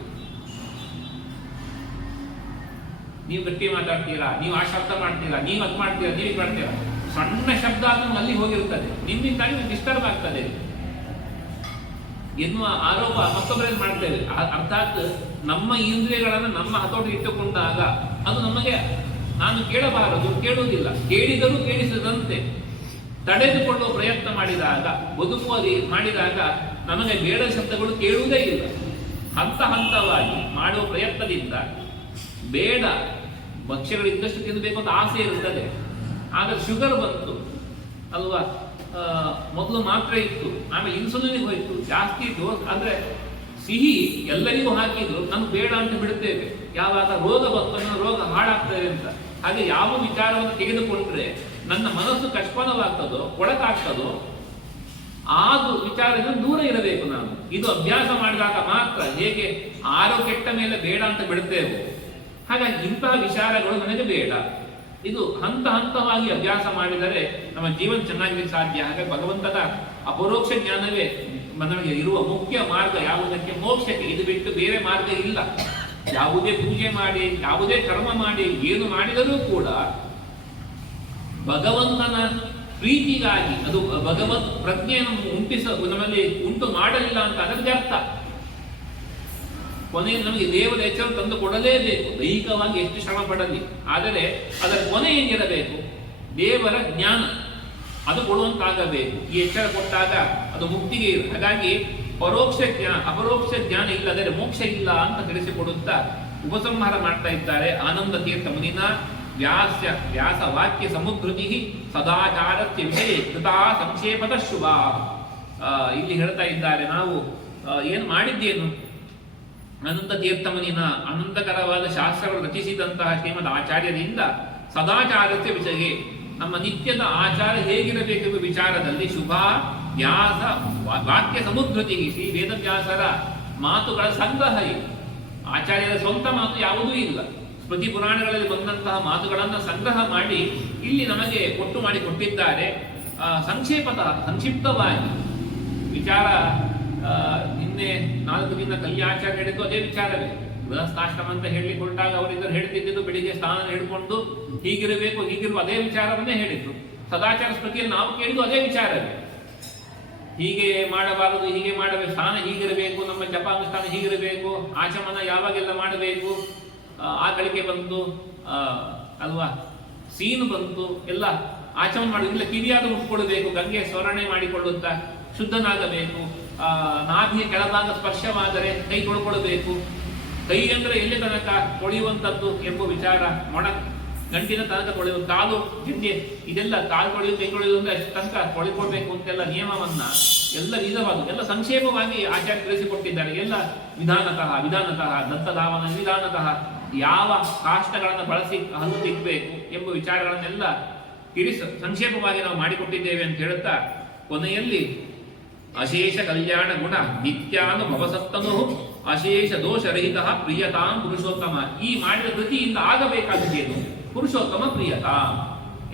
ನೀವು ಗಟ್ಟಿ ಮಾತಾಡ್ತೀರಾ, ನೀವು ಆ ಶಬ್ದ ಮಾಡ್ತೀರಾ, ನೀವು ಅದು ಮಾಡ್ತೀರಾ, ನೀವು ಮಾಡ್ತೀರಾ, ಸಣ್ಣ ಶಬ್ದ ಆದ್ರೂ ಅಲ್ಲಿ ಹೋಗಿರ್ತದೆ, ನಿಮ್ಮಿಂದಾಗಿ ಡಿಸ್ಟರ್ಬ್ ಆಗ್ತದೆ ಎನ್ನುವ ಆರೋಪ ಮತ್ತೊಬ್ಬರಲ್ಲಿ ಮಾಡ್ತೇವೆ. ಅರ್ಥಾತ್ ನಮ್ಮ ಇಂದ್ರಿಯಗಳನ್ನು ನಮ್ಮ ಹತೋಟಿ ಇಟ್ಟುಕೊಂಡಾಗ ಅದು ನಮಗೆ ನಾನು ಕೇಳಬಾರದು, ಕೇಳುವುದಿಲ್ಲ, ಕೇಳಿದರೂ ಕೇಳಿಸದಂತೆ ತಡೆದುಕೊಳ್ಳುವ ಪ್ರಯತ್ನ ಮಾಡಿದಾಗ, ಬದುಕುವಲ್ಲಿ ಮಾಡಿದಾಗ ನಮಗೆ ಬೇಡ ಶಬ್ದಗಳು ಕೇಳುವುದೇ ಇಲ್ಲ. ಹಂತ ಹಂತವಾಗಿ ಮಾಡುವ ಪ್ರಯತ್ನದಿಂದ ಬೇಡ ಭಕ್ಷ್ಯಗಳು ಇದ್ದಷ್ಟು ತಿನ್ನಬೇಕು ಅಂತ ಆಸೆ ಇರುತ್ತದೆ. ಆದರೆ ಶುಗರ್ ಬಂತು ಅಲ್ವಾ, ಮೊದಲು ಮಾತ್ರ ಇತ್ತು, ಆಮೇಲೆ ಇನ್ಸುಲಿನ್ ಹೋಯ್ತು, ಜಾಸ್ತಿ ಡೋಸ್ ಅಂದ್ರೆ ಸಿಹಿ ಎಲ್ಲರಿಗೂ ಹಾಕಿದ್ರು, ನಮ್ಗೆ ಬೇಡ ಅಂತ ಬಿಡುತ್ತೇವೆ. ಯಾವಾಗ ರೋಗ ಬಂತು, ರೋಗ ಹಾಳಾಗ್ತದೆ ಅಂತ. ಹಾಗೆ ಯಾವ ವಿಚಾರವನ್ನು ತೆಗೆದುಕೊಂಡ್ರೆ ನನ್ನ ಮನಸ್ಸು ಕಷ್ಪನವಾಗ್ತದೋ ಒಳಕಾಗ್ತದೋ ಆದು ವಿಚಾರದಿಂದ ದೂರ ಇರಬೇಕು ನಾನು. ಇದು ಅಭ್ಯಾಸ ಮಾಡಿದಾಗ ಮಾತ್ರ, ಹೇಗೆ ಆರೋ ಕೆಟ್ಟ ಮೇಲೆ ಬೇಡ ಅಂತ ಬಿಡುತ್ತೇವೆ, ಹಾಗಾಗಿ ಇಂತಹ ವಿಚಾರಗಳು ನನಗೆ ಬೇಡ. ಇದು ಹಂತ ಹಂತವಾಗಿ ಅಭ್ಯಾಸ ಮಾಡಿದರೆ ನಮ್ಮ ಜೀವನ ಚೆನ್ನಾಗಿರಲಿಕ್ಕೆ ಸಾಧ್ಯ. ಹಾಗಾಗಿ ಭಗವಂತನ ಅಪರೋಕ್ಷ ಜ್ಞಾನವೇ ನಮಗೆ ಇರುವ ಮುಖ್ಯ ಮಾರ್ಗ. ಯಾವುದಕ್ಕೆ? ಮೋಕ್ಷಕ್ಕೆ. ಇದು ಬಿಟ್ಟು ಬೇರೆ ಮಾರ್ಗ ಇಲ್ಲ. ಯಾವುದೇ ಪೂಜೆ ಮಾಡಿ, ಯಾವುದೇ ಕರ್ಮ ಮಾಡಿ, ಏನು ಮಾಡಿದರೂ ಕೂಡ ಭಗವಂತನ ಪ್ರೀತಿಗಾಗಿ, ಅದು ಭಗವತ್ ಪ್ರಜ್ಞೆಯನ್ನು ನಮ್ಮಲ್ಲಿ ಉಂಟು ಮಾಡಲಿಲ್ಲ ಅಂತ ಅದಕ್ಕೆ ಅರ್ಥ. ಕೊನೆಯಲ್ಲಿ ನಮಗೆ ದೇವರ ಎಚ್ಚರ ತಂದು ಕೊಡಲೇಬೇಕು, ದೈಹಿಕವಾಗಿ ಎಷ್ಟು ಶ್ರಮ ಪಡಲಿ. ಆದರೆ ಅದರ ಕೊನೆ ಏನಿರಬೇಕು? ದೇವರ ಜ್ಞಾನ ಅದು ಕೊಡುವಂತಾಗಬೇಕು. ಈ ಎಚ್ಚರ ಕೊಟ್ಟಾಗ ಅದು ಮುಕ್ತಿಗೆ ಇರು. ಹಾಗಾಗಿ ಅಪರೋಕ್ಷ ಜ್ಞಾನ ಇಲ್ಲದರೆ ಮೋಕ್ಷ ಇಲ್ಲ ಅಂತ ತಿಳಿಸಿಕೊಡುತ್ತಾ ಉಪಸಂಹಾರ ಮಾಡ್ತಾ ಇದ್ದಾರೆ ಆನಂದ ತೀರ್ಥ ಮುನಿನ. ವ್ಯಾಸವಾಕ್ಯ ಸಮುದ್ಧೃತಿ ಸದಾಚಾರಸ್ಯ ವಿಷಯ ಕೃತಾ ಸಂಕ್ಷೇಪದ ಶುಭ. ಇಲ್ಲಿ ಹೇಳ್ತಾ ಇದ್ದಾರೆ, ನಾವು ಏನು ಮಾಡಿದ್ದೇನು, ಅನಂತ ತೀರ್ಥಮನಿನ ಅನಂತಕರವಾದ ಶಾಸ್ತ್ರಗಳು ರಚಿಸಿದಂತಹ ಶ್ರೀಮದ್ ಆಚಾರ್ಯರಿಂದ ಸದಾಚಾರಸ್ಯ ವಿಷಯ, ನಮ್ಮ ನಿತ್ಯದ ಆಚಾರ ಹೇಗಿರಬೇಕೆಂಬ ವಿಚಾರದಲ್ಲಿ ಶುಭ ವ್ಯಾಸ ವಾಕ್ಯ ಸಮುದ್ಧೃತಿ, ಶ್ರೀ ವೇದವ್ಯಾಸರ ಮಾತುಗಳ ಸಂಗ್ರಹ ಇದೆ. ಆಚಾರ್ಯರ ಸ್ವಂತ ಮಾತು ಯಾವುದೂ ಇಲ್ಲ, ಸ್ಮೃತಿ ಪುರಾಣಗಳಲ್ಲಿ ಬಂದಂತಹ ಮಾತುಗಳನ್ನು ಸಂಗ್ರಹ ಮಾಡಿ ಇಲ್ಲಿ ನಮಗೆ ಕೊಟ್ಟು ಮಾಡಿ ಕೊಟ್ಟಿದ್ದಾರೆ. ಸಂಕ್ಷಿಪ್ತವಾಗಿ ವಿಚಾರ ನಿನ್ನೆ 4 ದಿನ ಕಲ್ಯಾಚಾರ್ಯ ಹೇಳಿದ್ದು ಅದೇ ವಿಚಾರವೇ. ಗೃಹಸ್ಥಾಶ್ರಮ ಅಂತ ಹೇಳಿಕೊಟ್ಟಾಗ ಅವರಿಂದ ಹೇಳ್ತಿದ್ದು ಬೆಳಿಗ್ಗೆ ಸ್ನಾನ ಹಿಡ್ಕೊಂಡು ಹೀಗಿರಬೇಕು ಹೀಗಿರುವ ಅದೇ ವಿಚಾರವನ್ನೇ ಹೇಳಿದ್ರು. ಸದಾಚಾರ ಸ್ಮೃತಿಯಲ್ಲಿ ನಾವು ಕೇಳಿದ್ದು ಅದೇ ವಿಚಾರವೇ. ಹೀಗೆ ಮಾಡಬಾರದು, ಹೀಗೆ ಮಾಡಬೇಕು, ಸ್ನಾನ ಹೀಗಿರಬೇಕು, ನಮ್ಮ ಜಪಾನುಷ್ಠಾನ ಹೀಗಿರಬೇಕು, ಆಚಮನ ಯಾವಾಗೆಲ್ಲ ಮಾಡಬೇಕು, ಆಕಳಿಕೆ ಬಂತು ಅಲ್ವಾ, ಸೀನು ಬಂತು, ಎಲ್ಲ ಆಚಮನ ಮಾಡುದು, ಇಲ್ಲ ಕಿವಿಯಾದ ಮುಟ್ಕೊಳ್ಬೇಕು, ಗಂಗೆ ಸ್ವರಣೆ ಮಾಡಿಕೊಳ್ಳುತ್ತಾ ಶುದ್ಧನಾಗಬೇಕು, ನಾಭಿಯ ಕೆಳಭಾಗ ಸ್ಪರ್ಶವಾದರೆ ಕೈ ತೊಳ್ಕೊಳ್ಬೇಕು, ಕೈ ಅಂದ್ರೆ ಎಲ್ಲಿ ತನಕ ತೊಳೆಯುವಂಥದ್ದು ಎಂಬ ವಿಚಾರ, ಮೊಣ ಗಂಟಿನ ತನಕ ತೊಳೆಯುವ, ಕಾಲು ಗಿಂಡಿ ಇದೆಲ್ಲ ಕಾಲು ತೊಳೆಯುವ ಕೈ ತೊಳೆಯುವುದು ಅಂದ್ರೆ ಅಷ್ಟು ತನಕ ತೊಳೆಕೊಳ್ಬೇಕು ಅಂತೆಲ್ಲ ನಿಯಮವನ್ನ ಎಲ್ಲ ವಿಧವಾದ ಎಲ್ಲ ಸಂಕ್ಷೇಪವಾಗಿ ಆಚಾರ್ಯ ತಿಳಿಸಿಕೊಟ್ಟಿದ್ದಾರೆ. ಎಲ್ಲ ವಿಧಾನತಃ ದತ್ತಧಾವನ ವಿಧಾನತಃ ಯಾವ ಕಾಷ್ಟಗಳನ್ನು ಬಳಸಿ ಹಲ್ಲು ತಿಕ್ಕಬೇಕು ಎಂಬ ವಿಚಾರಗಳನ್ನೆಲ್ಲ ಸಂಕ್ಷೇಪವಾಗಿ ನಾವು ಮಾಡಿಕೊಟ್ಟಿದ್ದೇವೆ ಅಂತ ಹೇಳುತ್ತಾ ಕೊನೆಯಲ್ಲಿ ಅಶೇಷ ಕಲ್ಯಾಣ ಗುಣ ನಿತ್ಯಾನುಭವಸತ್ತನು ಅಶೇಷ ದೋಷರಹಿತ ಪ್ರಿಯತಾಂ ಪುರುಷೋತ್ತಮ. ಈ ಮಾಡಿದ ಕೃತಿಯಿಂದ ಆಗಬೇಕಾದದ್ದೇನು? ಪುರುಷೋತ್ತಮ ಪ್ರಿಯತ.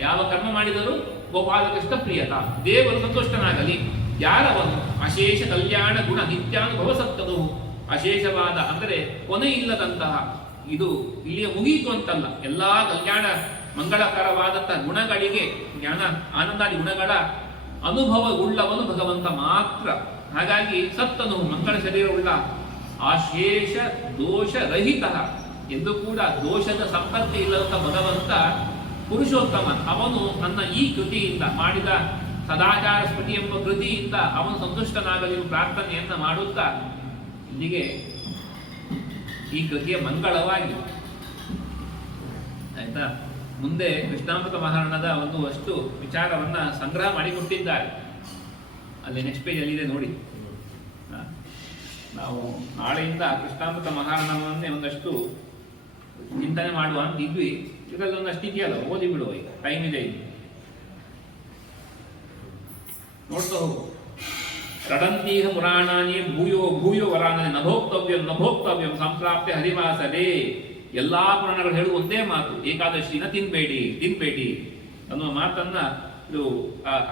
ಯಾವ ಕರ್ಮ ಮಾಡಿದರೂ ಗೋಪಾಲಕೃಷ್ಣ ಪ್ರಿಯತ, ದೇವರು ಸಂತುಷ್ಟನಾಗಲಿ. ಯಾರವನು ಅಶೇಷ ಕಲ್ಯಾಣ ಗುಣ ನಿತ್ಯಾನುಭವಸತ್ತನು, ಅಶೇಷವಾದ ಅಂದರೆ ಕೊನೆ ಇಲ್ಲದಂತಹ, ಇದು ಇಲ್ಲಿಯ ಮುಗಿಯಿತು ಅಂತಲ್ಲ, ಎಲ್ಲಾ ಕಲ್ಯಾಣ ಮಂಗಳಕರವಾದಂತಹ ಗುಣಗಳಿಗೆ, ಜ್ಞಾನ ಆನಂದಾದಿ ಗುಣಗಳ ಅನುಭವವುಳ್ಳವನು ಭಗವಂತ ಮಾತ್ರ. ಹಾಗಾಗಿ ಸತ್ತನು ಮಂಗಳ ಶರೀರವುಳ್ಳ ಅಶೇಷ ದೋಷರಹಿತ ಎಂದು ಕೂಡ ದೋಷದ ಸಂಪತ್ತಿ ಇಲ್ಲದಂತ ಭಗವಂತ ಪುರುಷೋತ್ತಮ. ಅವನು ನನ್ನ ಈ ಕೃತಿಯಿಂದ ಮಾಡಿದ ಸದಾಚಾರ ಸ್ಮೃತಿ ಎಂಬ ಕೃತಿಯಿಂದ ಅವನು ಸಂತುಷ್ಟನಾಗಲಿ ಪ್ರಾರ್ಥನೆಯನ್ನ ಮಾಡುತ್ತಾ ಇಲ್ಲಿಗೆ ಈ ಕೃತಿಯ ಮಂಗಳವಾಗಿ ಆಯ್ತಾ. ಮುಂದೆ ಕೃಷ್ಣಾಮೃತ ಮಹಾರಣದ ಒಂದು ಅಷ್ಟು ವಿಚಾರವನ್ನ ಸಂಗ್ರಹ ಮಾಡಿಕೊಟ್ಟಿದ್ದಾರೆ. ಅಲ್ಲಿ ನೆಕ್ಸ್ಟ್ ಪೇಜ್ ಅಲ್ಲಿದೆ ನೋಡಿ. ನಾವು ನಾಳೆಯಿಂದ ಕೃಷ್ಣಾಮೃತ ಮಹಾರಣವನ್ನೇ ಒಂದಷ್ಟು ಚಿಂತನೆ ಮಾಡುವ ಅಂತ ಇದ್ವಿ. ಇದರಲ್ಲಿ ಒಂದಷ್ಟು ಇದೆಯಲ್ಲ, ಓದಿ ಬಿಡುವ, ಈಗ ಟೈಮ್ ಇದೆ, ಇಲ್ಲಿ ನೋಡ್ತಾ ಹೋಗು. ರಡಂತೀಹ ಪುರಾಣಾನಿ ಭೂಯೋ ಭೂಯೋ ವರಾಣನೆ ನಭೋಕ್ತವ್ಯಂ ಸಂಪ್ರಾಪ್ಯ ಹರಿವಾಸದೆ. ಎಲ್ಲಾ ಪುರಾಣಗಳು ಹೇಳುವ ಒಂದೇ ಮಾತು, ಏಕಾದಶಿನ ತಿನ್ಬೇಡಿ ಅನ್ನುವ ಮಾತನ್ನ ಇದು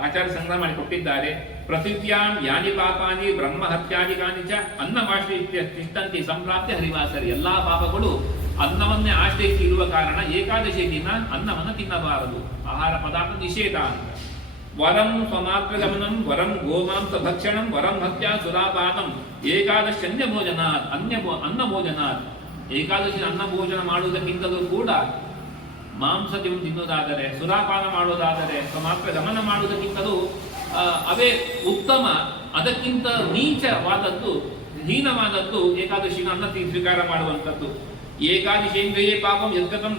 ಆಚಾರ್ಯ ಸಂಗ್ರಹ ಮಾಡಿ ಕೊಟ್ಟಿದ್ದಾರೆ. ಪೃಥಿವ್ಯಾಂ ಯಾನಿ ಪಾಪಾನಿ ಬ್ರಹ್ಮ ಹತ್ಯಾದಿಕಾನಿ ಚ ಅನ್ನಮಾಶ್ರಯಿತ್ಯ ತಿಷ್ಟಂತಿ ಸಂಪ್ರಾಪ್ಯ ಹರಿವಾಸರಿ. ಎಲ್ಲಾ ಪಾಪಗಳು ಅನ್ನವನ್ನೇ ಆಶ್ರಯಿಸಿ ಇರುವ ಕಾರಣ ಏಕಾದಶಿ ದಿನ ಅನ್ನವನ್ನು ತಿನ್ನಬಾರದು, ಆಹಾರ ಪದಾರ್ಥ ನಿಷೇಧ ಅಂತ. ವರಂ ಸ್ವಮಾತ್ರ ಗಮನಂ ವರಂ ಗೋಮಾಂಸ ಭಕ್ಷಣಂ ವರಂ ಹತ್ಯಾ ಸುರಾಪಾನಂ ಏಕಾದಶಿ ಅನ್ನ ಭೋಜನಾತ್. ಏಕಾದಶಿ ಅನ್ನ ಭೋಜನ ಮಾಡುವುದಕ್ಕಿಂತಲೂ ಕೂಡ ಮಾಂಸ ತಿನ್ನುವುದಾದರೆ, ಸುರಾಪಾನ ಮಾಡುವುದಾದರೆ, ಸ್ವಮಾತ್ರ ಗಮನ ಮಾಡುವುದಕ್ಕಿಂತಲೂ ಅವೇ ಉತ್ತಮ. ಅದಕ್ಕಿಂತ ನೀಚವಾದದ್ದು, ಹೀನವಾದದ್ದು ಏಕಾದಶಿನ ಅನ್ನ ಸ್ವೀಕಾರ ಮಾಡುವಂಥದ್ದು. ಏಕಾದಶೇಂದ್ರಿಯೇ ಪಾಪಂ ಯದ್ಗತಂ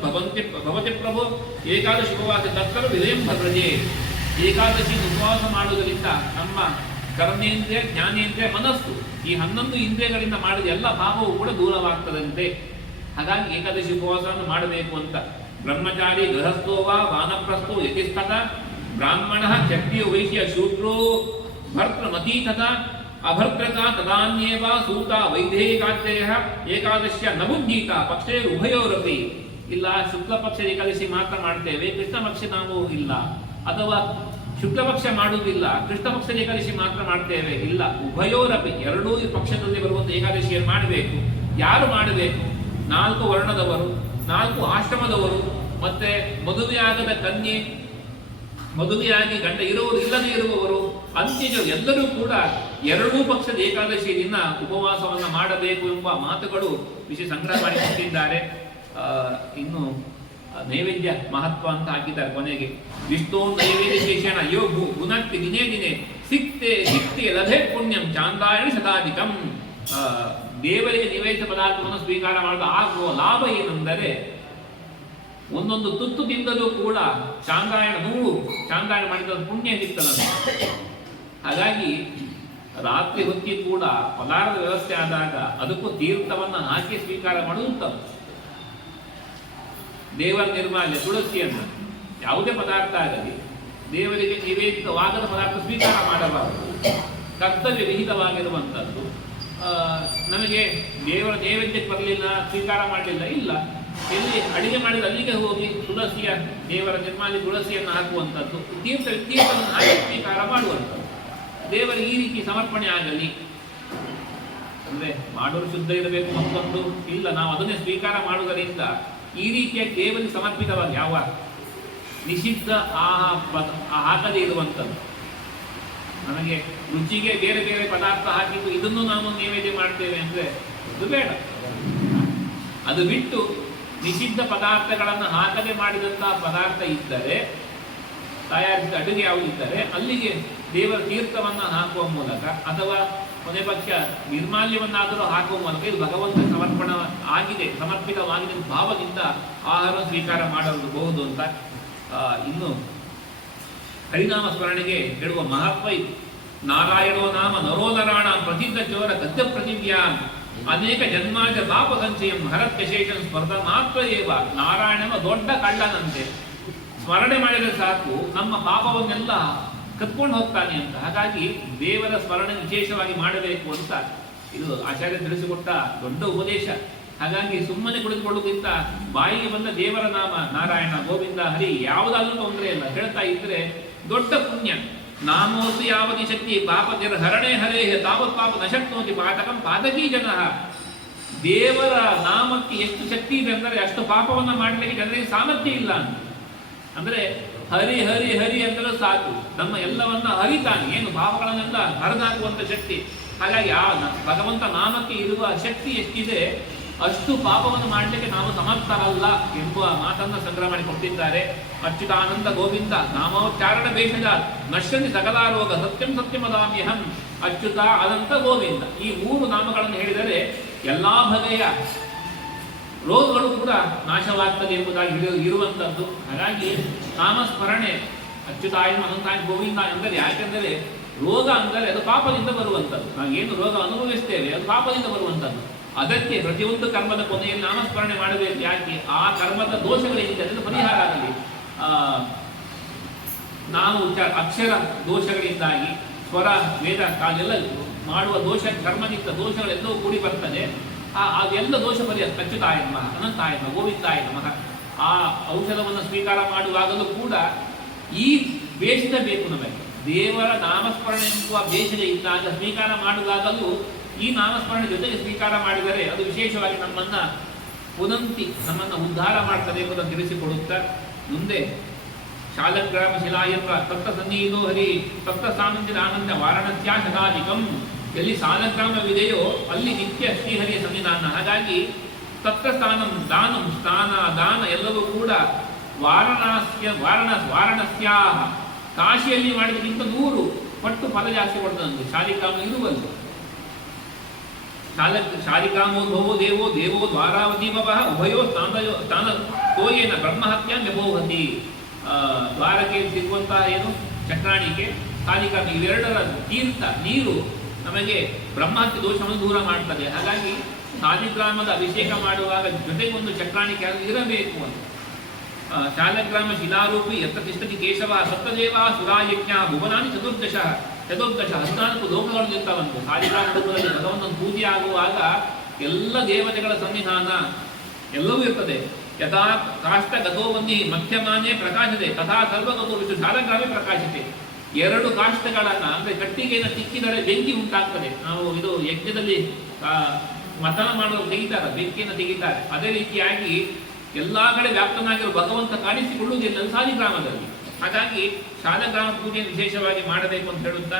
ಭವತಿ ಪ್ರಭು ಏಕಾದಶಿ ಉಪವಾಸ ತತ್ಕರು ವಿಧೇಯಂ ಭದ್ರಜೆ. ಏಕಾದಶಿ ಉಪವಾಸ ಮಾಡುವುದರಿಂದ ನಮ್ಮ ಕರ್ಮೇಂದ್ರಿಯ, ಜ್ಞಾನೇಂದ್ರಿಯ, ಮನಸ್ಸು ಈ 11 ಇಂದ್ರಿಯಗಳಿಂದ ಮಾಡಿದ ಎಲ್ಲ ಪಾಪವು ಕೂಡ ದೂರವಾಗ್ತದಂತೆ. ಹಾಗಾಗಿ ಏಕಾದಶಿ ಉಪವಾಸವನ್ನು ಮಾಡಬೇಕು ಅಂತ. ಬ್ರಹ್ಮಚಾರಿ ಗೃಹಸ್ಥೋವಾ ವಾನಪ್ರಸ್ಥೋ ಯತಿಸ್ಥತ ಬ್ರಾಹ್ಮಣ ಕ್ಷತ್ರಿಯೋ ವೈಶ್ಯ ಶೂದ್ರೋ ಭರ್ತೃಮತೀತತ ಅಭರ್ತ್ರಕ ತದಾನ್ಯೇವ ಸೂತ ವೈದೇಹಿಕಾದ್ಯಯ ಏಕಾದಶ್ಯ ನಬುದ್ಧೀತ ಪಕ್ಷೇ ಉಭಯೋರಪಿ. ಇಲ್ಲ ಶುಕ್ಲ ಪಕ್ಷ ಏಕಾದಶಿ ಮಾತ್ರ ಮಾಡ್ತೇವೆ, ಕೃಷ್ಣ ಪಕ್ಷ ನಾವು ಇಲ್ಲ, ಅಥವಾ ಶುಕ್ಲ ಪಕ್ಷ ಮಾಡುವುದಿಲ್ಲ, ಕೃಷ್ಣ ಪಕ್ಷದ ಏಕಾದಶಿ ಮಾತ್ರ ಮಾಡ್ತೇವೆ, ಇಲ್ಲ, ಉಭಯೋರಪಿ ಎರಡೂ ಪಕ್ಷದಲ್ಲಿ ಬರುವಂತ ಏಕಾದಶಿಯನ್ನು ಮಾಡಬೇಕು. ಯಾರು ಮಾಡಬೇಕು? 4 ವರ್ಣದವರು, 4 ಆಶ್ರಮದವರು, ಮತ್ತೆ ಮದುವೆಯಾಗದ ಕನ್ಯೆ, ಮದುವೆಯಾಗಿ ಗಂಡ ಇರುವವರು, ಇಲ್ಲದೇ ಇರುವವರು, ಅಂತ್ಯಜರು ಎಲ್ಲರೂ ಕೂಡ ಎರಡೂ ಪಕ್ಷದ ಏಕಾದಶಿ ದಿನ ಉಪವಾಸವನ್ನು ಮಾಡಬೇಕು ಎಂಬ ಮಾತುಗಳು ವಿಷಯ ಸಂಗ್ರಹ ಮಾಡಿಕೊಟ್ಟಿದ್ದಾರೆ. ಇನ್ನು ನೈವೇದ್ಯ ಮಹತ್ವ ಅಂತ ಹಾಕಿದ್ದಾರೆ ಕೊನೆಗೆ. ವಿಷ್ಣು ನೈವೇದ್ಯ ಶೇಷಣ ಯೋ ಗುಣಕ್ಕೆ ದಿನೇ ಸಿಕ್ತೆ ಲಭೆ ಪುಣ್ಯಂ ಚಾಂದಾಯಣ ಶತಾಧಿಕಂ. ದೇವರಿಗೆ ನಿವೇದಿತ ಪದಾರ್ಥವನ್ನು ಸ್ವೀಕಾರ ಮಾಡಲು ಆಗುವ ಲಾಭ ಏನೆಂದರೆ ಒಂದೊಂದು ತುತ್ತು ತಿಂದಲೂ ಕೂಡ ಚಾಂದ್ರಾಯಣ 100 ಚಾಂದ್ರಾಯಣ ಮಾಡಿದ ಪುಣ್ಯ ಸಿಗ್ತದೆ. ಹಾಗಾಗಿ ರಾತ್ರಿ ಹೊತ್ತಿ ಕೂಡ ಪದಾರ್ಥ ವ್ಯವಸ್ಥೆ ಆದಾಗ ಅದಕ್ಕೂ ತೀರ್ಥವನ್ನು ಹಾಕಿ ಸ್ವೀಕಾರ ಮಾಡುವುದು ಉತ್ತಮ. ದೇವರ ನಿರ್ಮಾಲ್ಯ ತುಳಸಿಯನ್ನು ಯಾವುದೇ ಪದಾರ್ಥ ಆಗಲಿ ದೇವರಿಗೆ ನಿವೇದಿತವಾಗದ ಪದಾರ್ಥ ಸ್ವೀಕಾರ ಮಾಡಬಾರದು. ಕರ್ತವ್ಯ ವಿಹಿತವಾಗಿರುವಂಥದ್ದು. ನಮಗೆ ದೇವರ ನೈವೇದ್ಯಕ್ಕೆ ಬರಲಿಲ್ಲ, ಸ್ವೀಕಾರ ಮಾಡಲಿಲ್ಲ, ಇಲ್ಲ, ಎಲ್ಲಿ ಅಡಿಗೆ ಮಾಡಿದ ಅಲ್ಲಿಗೆ ಹೋಗಿ ತುಳಸಿಯ ದೇವರ ನಿರ್ಮಾಲ್ಯ ತುಳಸಿಯನ್ನು ಹಾಕುವಂಥದ್ದು, ತೀರ್ಥವನ್ನು ಹಾಕಿ ಸ್ವೀಕಾರ ಮಾಡುವಂಥದ್ದು. ದೇವರಿಗೆ ಈ ರೀತಿ ಸಮರ್ಪಣೆ ಆಗಲಿ ಅಂದ್ರೆ ಮಾಡೋರು ಶುದ್ಧ ಇರಬೇಕು ಮತ್ತೊಂದು ಇಲ್ಲ, ನಾವು ಅದನ್ನೇ ಸ್ವೀಕಾರ ಮಾಡುವುದರಿಂದ ಈ ರೀತಿಯ ದೇವರಿಗೆ ಸಮರ್ಪಿತವಾಗಿ ಯಾವ ನಿಷಿದ್ಧ ಹಾಕದೇ ಇರುವಂಥದ್ದು. ನಮಗೆ ರುಚಿಗೆ ಬೇರೆ ಬೇರೆ ಪದಾರ್ಥ ಹಾಕಿದ್ದು ಇದನ್ನು ನಾವು ನೈವೇದ್ಯ ಮಾಡ್ತೇವೆ ಅಂದ್ರೆ ಅದು ಬೇಡ. ಅದು ಬಿಟ್ಟು ನಿಷಿದ್ಧ ಪದಾರ್ಥಗಳನ್ನು ಹಾಕದೆ ಮಾಡಿದಂತಹ ಪದಾರ್ಥ ಇದ್ದರೆ, ತಯಾರಿಸಿದ ಅಡುಗೆ ಯಾವುದಿದ್ದರೆ ಅಲ್ಲಿಗೆ ದೇವರ ತೀರ್ಥವನ್ನು ಹಾಕುವ ಮೂಲಕ ಅಥವಾ ಕೊನೆ ಪಕ್ಷ ನಿರ್ಮಾಲ್ಯವನ್ನಾದರೂ ಹಾಕುವ ಮೂಲಕ ಇದು ಭಗವಂತ ಸಮರ್ಪಣ ಆಗಿದೆ, ಸಮರ್ಪಿತವಾಗಿದೆ ಭಾವದಿಂದ ಆಹಾರ ಸ್ವೀಕಾರ ಮಾಡಬಹುದು ಅಂತ. ಇನ್ನು ಹರಿನಾಮ ಸ್ಮರಣೆಗೆ ಹೇಳುವ ಮಹತ್ವ ಇದು. ನಾರಾಯಣೋ ನಾಮ ನರೋ ನರಾಣ ಪ್ರಸಿದ್ಧ ಚೋರ ಗದ್ಯ ಪ್ರತಿವ್ಯಾಂ ಅನೇಕ ಜನ್ಮಾಜ ಪಾಪ ಸಂಚಯಂ ಹರತ್ಯಶೇಷನ್ ಸ್ಪರ್ಧ ಮಾತ್ರ ಏವ. ನಾರಾಯಣನ ದೊಡ್ಡ ಕಳ್ಳನಂತೆ, ಸ್ಮರಣೆ ಮಾಡಿದರೆ ಸಾಕು ನಮ್ಮ ಪಾಪವನ್ನೆಲ್ಲ ಕತ್ಕೊಂಡು ಹೋಗ್ತಾನೆ ಅಂತ. ಹಾಗಾಗಿ ದೇವರ ಸ್ಮರಣೆ ವಿಶೇಷವಾಗಿ ಮಾಡಬೇಕು ಅಂತ ಇದು ಆಚಾರ್ಯ ತಿಳಿಸಿಕೊಟ್ಟ ದೊಡ್ಡ ಉಪದೇಶ. ಹಾಗಾಗಿ ಸುಮ್ಮನೆ ಕುಳಿತುಕೊಳ್ಳುವುದಕ್ಕಿಂತ ಬಾಯಿಗೆ ಬಂದ ದೇವರ ನಾಮ ನಾರಾಯಣ ಗೋವಿಂದ ಹರಿ ಯಾವುದಾದ್ರೂ ತೊಂದರೆ ಇಲ್ಲ ಹೇಳ್ತಾ ಇದ್ರೆ ದೊಡ್ಡ ಪುಣ್ಯ. ನಾಮೋಸಿ ಯಾವತಿ ಶಕ್ತಿ ಪಾಪತಿರ ಹರಣೆ ಹರೇ ತಾವತ್ ಪಾಪ ನಶಕ್ನೋತಿ ಪಾತಕಂ ಪಾತಕೀ ಜನ. ದೇವರ ನಾಮಕ್ಕೆ ಎಷ್ಟು ಶಕ್ತಿ ಇದೆ ಅಂದರೆ ಅಷ್ಟು ಪಾಪವನ್ನ ಮಾಡಲಿಕ್ಕೆ ಜನರಿಗೆ ಸಾಮರ್ಥ್ಯ ಇಲ್ಲ ಅಂತ. ಅಂದ್ರೆ ಹರಿ ಹರಿ ಹರಿ ಅಂದ್ರೆ ಸಾಕು, ನಮ್ಮ ಎಲ್ಲವನ್ನ ಹರಿತಾನೆ, ಏನು ಪಾಪಗಳನ್ನೆಲ್ಲ ಹರಿದಾಕುವಂತ ಶಕ್ತಿ. ಹಾಗಾಗಿ ಆ ಭಗವಂತ ನಾಮಕ್ಕೆ ಇರುವ ಶಕ್ತಿ ಎಷ್ಟಿದೆ ಅಷ್ಟು ಪಾಪವನ್ನು ಮಾಡಲಿಕ್ಕೆ ನಾವು ಸಮರ್ಥರಲ್ಲ ಎಂಬುವ ಮಾತನ್ನ ಸಂಗ್ರಹ ಮಾಡಿ ಕೊಟ್ಟಿದ್ದಾರೆ. ಅಚ್ಯುತಾನಂದ ಗೋವಿಂದ ನಾಮೋಚ್ಚಾರಣ ಭೇಷಜ ನಶ್ಯಂತಿ ಸಕಲಾರೋಗ ಸತ್ಯಂ ಸತ್ಯಮದಾಮ್ಯಹಂ. ಅಚ್ಯುತ ಅನಂತ ಗೋವಿಂದ ಈ 3 ನಾಮಗಳನ್ನು ಹೇಳಿದರೆ ಎಲ್ಲಾ ಬಗೆಯ ರೋಗಗಳು ಕೂಡ ನಾಶವಾಗ್ತದೆ ಎಂಬುದಾಗಿ ಇರುವಂಥದ್ದು. ಹಾಗಾಗಿ ನಾಮಸ್ಮರಣೆ ಅಚ್ಯುತಾಯ ಅನಂತಾಯ ಗೋವಿಂದ ಎಂದರೆ ಯಾಕೆಂದರೆ ರೋಗ ಅಂದರೆ ಅದು ಪಾಪದಿಂದ ಬರುವಂಥದ್ದು. ನಾವು ಏನು ರೋಗ ಅನುಭವಿಸ್ತೇವೆ ಅದು ಪಾಪದಿಂದ ಬರುವಂಥದ್ದು. ಅದಕ್ಕೆ ಪ್ರತಿಯೊಂದು ಕರ್ಮದ ಕೊನೆಯಲ್ಲಿ ನಾಮಸ್ಮರಣೆ ಮಾಡಬೇಕು. ಯಾಕೆ? ಆ ಕರ್ಮದ ದೋಷಗಳೇನಿದೆ ಅದನ್ನು ಪರಿಹಾರ ಆಗಲಿ. ನಾವು ಅಕ್ಷರ ದೋಷಗಳಿಂದಾಗಿ ಸ್ವರ ವೇದ ಕಾಲೆಲ್ಲ ಮಾಡುವ ದೋಷ ಕರ್ಮನಿಂದ ದೋಷಗಳೆಲ್ಲವೂ ಕೂಡಿ ಬರ್ತದೆ. ಅದೆಲ್ಲ ದೋಷ ಪರಿಹಾರ ಅಚ್ಯುತಾಯ ನಮಃ ಅನಂತಾಯ ನಮಃ ಗೋವಿಂದಾಯ ನಮಃ. ಆ ಔಷಧವನ್ನು ಸ್ವೀಕಾರ ಮಾಡುವಾಗಲೂ ಕೂಡ ಈ ಬೇಷದ ಬೇಕು ನಮಗೆ. ದೇವರ ನಾಮಸ್ಮರಣೆ ಎಂಬುವ ಬೇಷದ ಇದ್ದಾಗ ಸ್ವೀಕಾರ ಮಾಡುವಾಗಲೂ ಈ ನಾಮಸ್ಮರಣೆ ಜೊತೆಗೆ ಸ್ವೀಕಾರ ಮಾಡಿದರೆ ಅದು ವಿಶೇಷವಾಗಿ ನಮ್ಮನ್ನ ಪುನಂತಿ ನಮ್ಮನ್ನು ಉದ್ಧಾರ ಮಾಡ್ತದೆ ಎಂಬುದನ್ನು ತಿಳಿಸಿಕೊಡುತ್ತಾ ಮುಂದೆ ಶಾಲಗ್ರಾಮ ಶಿಲಾಯಂತ್ರ ತತ್ತ ಸನ್ನಿಹಿತೋ ಹರಿ ತತ್ತ ಸಾನಂದಿನ ಆನಂದ ವಾರಣಸ್ಯ ಶತಾಧಿಕಂ. ಎಲ್ಲಿ ಸಾಲಗ್ರಾಮವಿದೆಯೋ ಅಲ್ಲಿ ನಿತ್ಯ ಶ್ರೀಹರಿಯ ಸನ್ನಿಧಾನ. ಹಾಗಾಗಿ ತತ್ರ ಸ್ಥಾನಂ ದಾನಂ ಸ್ನಾನ ದಾನ ಎಲ್ಲವೂ ಕೂಡ ವಾರಣಸ್ಯ ಕಾಶಿಯಲ್ಲಿ ಮಾಡಿದಕ್ಕಿಂತ 100 ಪಟ್ಟು ಫಲ ಜಾಸ್ತಿ ಕೊಡ್ತದಂತೆ ಶಾಲಿಗ್ರಾಮ ಇರುವಲ್ಲಿ. ಶಾಲಿಗ್ರಾಮೋದ್ಭವೋ ದೇವೋ ದೇವೋ ದ್ವಾರಾವತೀಭವ ಉಭಯೋ ಸ್ಥಾನ ತೋಯೇನ ಬ್ರಹ್ಮಹತ್ಯ ವ್ಯಬೋಹತಿ. ದ್ವಾರಕೆಯಲ್ಲಿ ಸಿಗುವಂತಹ ಏನು ಚಕ್ರಾಣಿಕೆ ಶಾಲಿಗ್ರಾಮ ಇವೆರಡರ ತೀರ್ಥ ನೀರು ನಮಗೆ ಬ್ರಹ್ಮಹತ್ಯೆ ದೋಷವನ್ನು ದೂರ ಮಾಡ್ತದೆ. ಹಾಗಾಗಿ ಶಾಲಿಗ್ರಾಮದ ಅಭಿಷೇಕ ಮಾಡುವಾಗ ಜೊತೆಗೊಂದು ಚಕ್ರಾಣಿಕೆ ಇರಬೇಕು ಅಂತ. ಶಾಲಗ್ರಾಮ ಶಿಲಾರೂಪಿ ಯತ್ರ ತಿಷ್ಠತಿ ಕೇಶವ ಸಪ್ತದೇವ ಸುರಾಯಜ್ಞ ಭುವನಾನಿ ಚತುರ್ದಶ 14 ಲೋಕಗಳು ನಿಂತವಂತೆ. ಶಾಲಿಗ್ರಾಮ ರೂಪದಲ್ಲಿ ಭಗವಂತನ ಪೂಜೆ ಆಗುವಾಗ ಎಲ್ಲ ದೇವತೆಗಳ ಸನ್ನಿಧಾನ ಎಲ್ಲವೂ ಇರ್ತದೆ. ಯಥಾ ಕಾಷ್ಟ ಗತೋಬಂಧಿ ಮಧ್ಯಮಾನೇ ಪ್ರಕಾಶತೆ ತಥಾ ಸರ್ವಗತೋ ವಿಷು ಶಾಲಗ್ರಾಮೇ ಪ್ರಕಾಶತೆ. 2 ಕಾಷ್ಟಗಳನ್ನ ಅಂದ್ರೆ ಕಟ್ಟಿಗೆಯನ್ನು ತಿಕ್ಕಿದರೆ ಬೆಂಕಿ ಉಂಟಾಗ್ತದೆ. ನಾವು ಇದು ಯಜ್ಞದಲ್ಲಿ ಮತನ ಮಾಡುವ ತೆಗಿತಾರೆ, ಬೆಂಕಿಯನ್ನು ತೆಗಿತಾರೆ. ಅದೇ ರೀತಿಯಾಗಿ ಎಲ್ಲಾ ಕಡೆ ವ್ಯಾಪ್ತನಾಗಿರುವ ಭಗವಂತ ಕಾಣಿಸಿಕೊಳ್ಳುವುದಿಲ್ಲ ಶಾಲಿಗ್ರಾಮದಲ್ಲಿ. ಹಾಗಾಗಿ ಶಾಲಗ್ರಾಮ ಪೂಜೆ ವಿಶೇಷವಾಗಿ ಮಾಡಬೇಕು ಅಂತ ಹೇಳುತ್ತಾ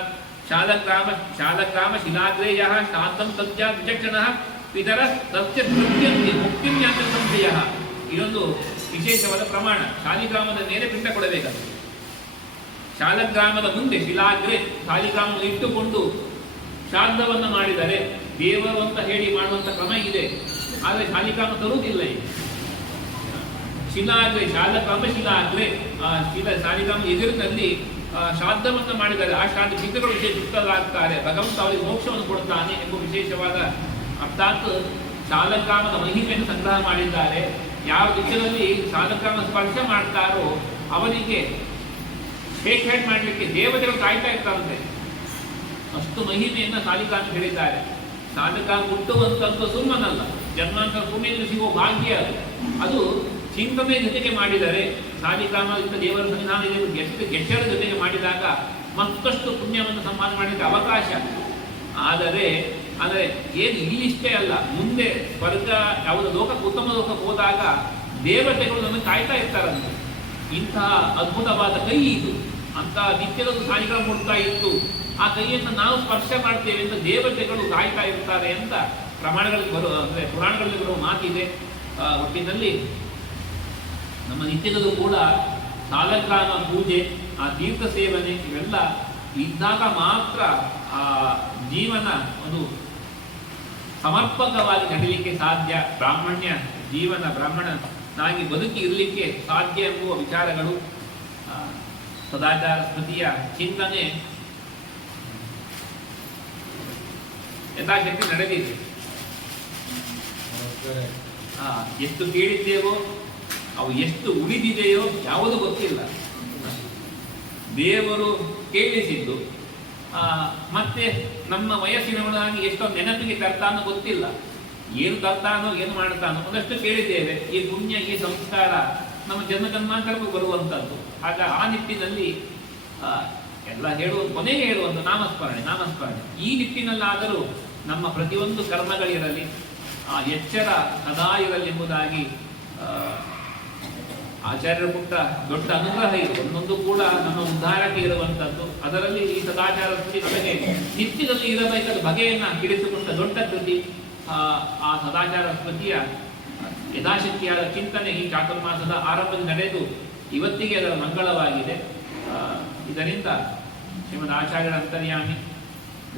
ಶಾಲಗ್ರಾಮ ಶಿಲಾಗ್ರೇಯ ಶಾಂತಂ ಸತ್ಯ ವಿಚಕ್ಷಣ ಇದರ ಸತ್ಯ ಮುಕ್ತಿಮ್ಯಾಂತ ಸಂಶಯ. ಇದೊಂದು ವಿಶೇಷವಾದ ಪ್ರಮಾಣ. ಶಾಲಿಗ್ರಾಮದ ಮೇಲೆ ಪಿಂಡ ಕೊಡಬೇಕಂತೆ. ಶಾಲಗ್ರಾಮದ ಮುಂದೆ ಶಿಲಾಗ್ರೆ ಶಾಲಿಗ್ರಾಮವನ್ನು ಇಟ್ಟುಕೊಂಡು ಶ್ರಾದ್ದವನ್ನು ಮಾಡಿದರೆ ದೇವರು ಅಂತ ಹೇಳಿ ಮಾಡುವಂತ ಕ್ರಮ ಇದೆ. ಆದರೆ ಶಾಲಿಗ್ರಾಮ ತರುವುದಿಲ್ಲ. ಶಿಲಾಗ್ರೆ ಶಾಲಗ್ರಾಮ ಶಿಲಾಗ್ರೆ ಶಾಲಿಗ್ರಾಮ ಎದುರಿನಲ್ಲಿ ಶ್ರಾದ್ದವನ್ನು ಮಾಡಿದ್ದಾರೆ. ಆ ಶ್ರಾದ್ದ ಪಿತೃಗಳು ವಿಶೇಷ ತೃಪ್ತರಾಗ್ತಾರೆ, ಭಗವಂತ ಅವರಿಗೆ ಮೋಕ್ಷವನ್ನು ಕೊಡ್ತಾನೆ ಎಂಬ ವಿಶೇಷವಾದ ಅರ್ಥಾತ್ ಶಾಲಗ್ರಾಮದ ಮಹಿಮೆಯನ್ನು ಸಂಗ್ರಹ ಮಾಡಿದ್ದಾರೆ. ಯಾವ ದಿಕ್ಕಿನಲ್ಲಿ ಶಾಲಗ್ರಾಮ ಸ್ಪರ್ಶ ಮಾಡ್ತಾರೋ ಅವರಿಗೆ ಶೇಕ್ ಹ್ಯಾಂಡ್ ಮಾಡಲಿಕ್ಕೆ ದೇವತೆಗಳು ಕಾಯ್ತಾ ಇರ್ತಾರಂತೆ. ಅಷ್ಟು ಮಹಿಮೆಯನ್ನು ಶಾಲಿಗ್ರಾಮ ಹೇಳಿದ್ದಾರೆ. ಶಾಲಗ್ರಾಮ ಹುಟ್ಟುವಂಥದ್ದು ಸುಮ್ಮನಲ್ಲ, ಜನ್ಮಾಂತರ ಪುಣ್ಯದಲ್ಲಿ ಸಿಗುವ ಭಾಗ್ಯ ಅದು ಚಿಂತನೆ ಜೊತೆಗೆ ಮಾಡಿದರೆ ಶಾಲಿಗ್ರಾಮದಿಂದ ದೇವರ ಸನ್ನಿಧಾನ ಗೆಚ್ಚರ ಜೊತೆಗೆ ಮಾಡಿದಾಗ ಮತ್ತಷ್ಟು ಪುಣ್ಯವನ್ನು ಸಂಪಾದನೆ ಮಾಡಲಿಕ್ಕೆ ಅವಕಾಶ. ಆದರೆ ಏನು ಇಲ್ಲಿಷ್ಟೇ ಅಲ್ಲ, ಮುಂದೆ ಸ್ವರ್ಗ ಯಾವುದೋ ಲೋಕಕ್ಕೆ ಉತ್ತಮ ಲೋಕಕ್ಕೆ ಹೋದಾಗ ದೇವತೆಗಳು ನಮಗೆ ಕಾಯ್ತಾ ಇರ್ತಾರಂತೆ. ಇಂತಹ ಅದ್ಭುತವಾದ ಕೈ ಇದು, ಅಂತಹ ನಿತ್ಯದ ಶಾಲಿಗ್ರಾಮ ಮುಡ್ತಾ ಇತ್ತು, ಆ ಕೈಯನ್ನು ನಾವು ಸ್ಪರ್ಶ ಮಾಡ್ತೇವೆ ಅಂತ ದೇವತೆಗಳು ಕಾಯ್ತಾ ಇರ್ತಾರೆ ಅಂತ ಪ್ರಮಾಣಗಳಿಗೆ ಪುರಾಣಗಳಲ್ಲಿ ಬರುವ ಮಾತಿದೆ. ಒಟ್ಟಿನಲ್ಲಿ ನಮ್ಮ ನಿತ್ಯದಲ್ಲೂ ಕೂಡ ಶಾಲಗ್ರಾಮ ಪೂಜೆ, ಆ ತೀರ್ಥ ಸೇವನೆ ಇವೆಲ್ಲ ಇದ್ದಾಗ ಮಾತ್ರ ಆ ಜೀವನ ಒಂದು ಸಮರ್ಪಕವಾಗಿ ನಡೀಲಿಕ್ಕೆ ಸಾಧ್ಯ. ಬ್ರಾಹ್ಮಣ್ಯ ಜೀವನ, ಬ್ರಾಹ್ಮಣನಾಗಿ ಬದುಕಿ ಇರಲಿಕ್ಕೆ ಸಾಧ್ಯ ಎಂಬುವ ವಿಚಾರಗಳು ಸದಾಚಾರ ಸ್ಮೃತಿಯ ಚಿಂತನೆ ಯಥಾಶಕ್ತಿ ನಡೆದಿದೆ. ಎಷ್ಟು ಕೇಳಿದ್ದೇವೋ ಅವು ಎಷ್ಟು ಉಳಿದಿದೆಯೋ ಯಾವುದು ಗೊತ್ತಿಲ್ಲ. ದೇವರು ಕೇಳಿಸಿದ್ದು ಮತ್ತೆ ನಮ್ಮ ವಯಸ್ಸಿನವನಾಗಿ ಎಷ್ಟೊಂದು ನೆನಪಿಗೆ ತರ್ತಾನೋ ಗೊತ್ತಿಲ್ಲ. ಏನು ತರ್ತಾನೋ ಏನು ಮಾಡ್ತಾನೋ ಒಂದಷ್ಟು ಕೇಳಿದ್ದೇವೆ. ಈ ಪುಣ್ಯ, ಈ ಸಂಸ್ಕಾರ ನಮ್ಮ ಜನ್ಮಾಂತರಕ್ಕೂ ಬರುವಂಥದ್ದು. ಆಗ ಆ ನಿಟ್ಟಿನಲ್ಲಿ ಎಲ್ಲ ಕೊನೆಗೆ ಹೇಳುವಂಥ ನಾಮಸ್ಮರಣೆ. ಈ ನಿಟ್ಟಿನಲ್ಲಾದರೂ ನಮ್ಮ ಪ್ರತಿಯೊಂದು ಕರ್ಮಗಳಿರಲಿ, ಆ ಎಚ್ಚರ ಸದಾ ಇರಲಿ ಎಂಬುದಾಗಿ ಆಚಾರ್ಯರು ಕೊಟ್ಟ ದೊಡ್ಡ ಅನುಗ್ರಹ ಇದು. ಒಂದೊಂದು ಕೂಡ ನಮ್ಮ ಉದ್ಧಾರಕ್ಕೆ ಇರುವಂಥದ್ದು. ಅದರಲ್ಲಿ ಈ ಸದಾಚಾರ ಕೃತಿ ನಮಗೆ ನಿತ್ಯದಲ್ಲಿ ಇರಬೇಕಾದ ಬಗೆಯನ್ನು ಹಿಡಿಸಿಕೊಂಡ ದೊಡ್ಡ ಕೃತಿ. ಆ ಸದಾಚಾರ ಸ್ಮೃತಿಯ ಯಥಾಶಕ್ತಿಯಾದ ಚಿಂತನೆ ಈ ಚಾತುರ್ಮಾಸದ ಆರಂಭದಲ್ಲಿ ನಡೆದು ಇವತ್ತಿಗೆ ಅದರ ಮಂಗಳವಾಗಿದೆ. ಇದರಿಂದ ಶ್ರೀಮದ್ ಆಚಾರ್ಯರ ಅಂತರ್ಯಾಮಿ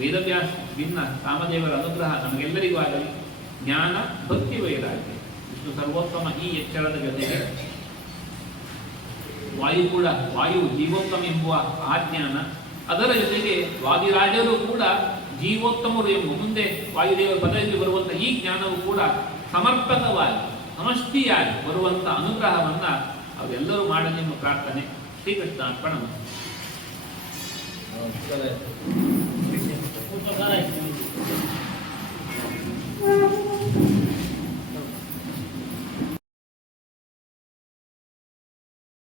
ವೇದವ್ಯಾಸ ಭಿನ್ನ ಕಾಮದೇವರ ಅನುಗ್ರಹ ನಮಗೆಲ್ಲರಿಗೂ ಆಗಲಿ. ಜ್ಞಾನ, ಭಕ್ತಿ, ವೈರಾಗ್ಯ ವಿಷ್ಣು ಸರ್ವೋತ್ತಮ ಈ ಎಚ್ಚರದ ಜೊತೆಗೆ ವಾಯು ಜೀವೋತ್ತಮ ಎಂಬುವ ಆ ಜ್ಞಾನ, ಅದರ ಜೊತೆಗೆ ವಾದಿರಾಜರು ಕೂಡ ಜೀವೋತ್ತಮರು ಎಂಬ ಮುಂದೆ ವಾಯುದೇವರ ಪದವಿಗೆ ಬರುವಂಥ ಈ ಜ್ಞಾನವು ಕೂಡ ಸಮರ್ಪಕವಾಗಿ ಸಮಷ್ಟಿಯಾಗಿ ಬರುವಂಥ ಅನುಗ್ರಹವನ್ನ ಅವೆಲ್ಲರೂ ಮಾಡಲಿ ಎಂಬ ಪ್ರಾರ್ಥನೆ. ಶ್ರೀಕೃಷ್ಣ ಅರ್ಪಣ.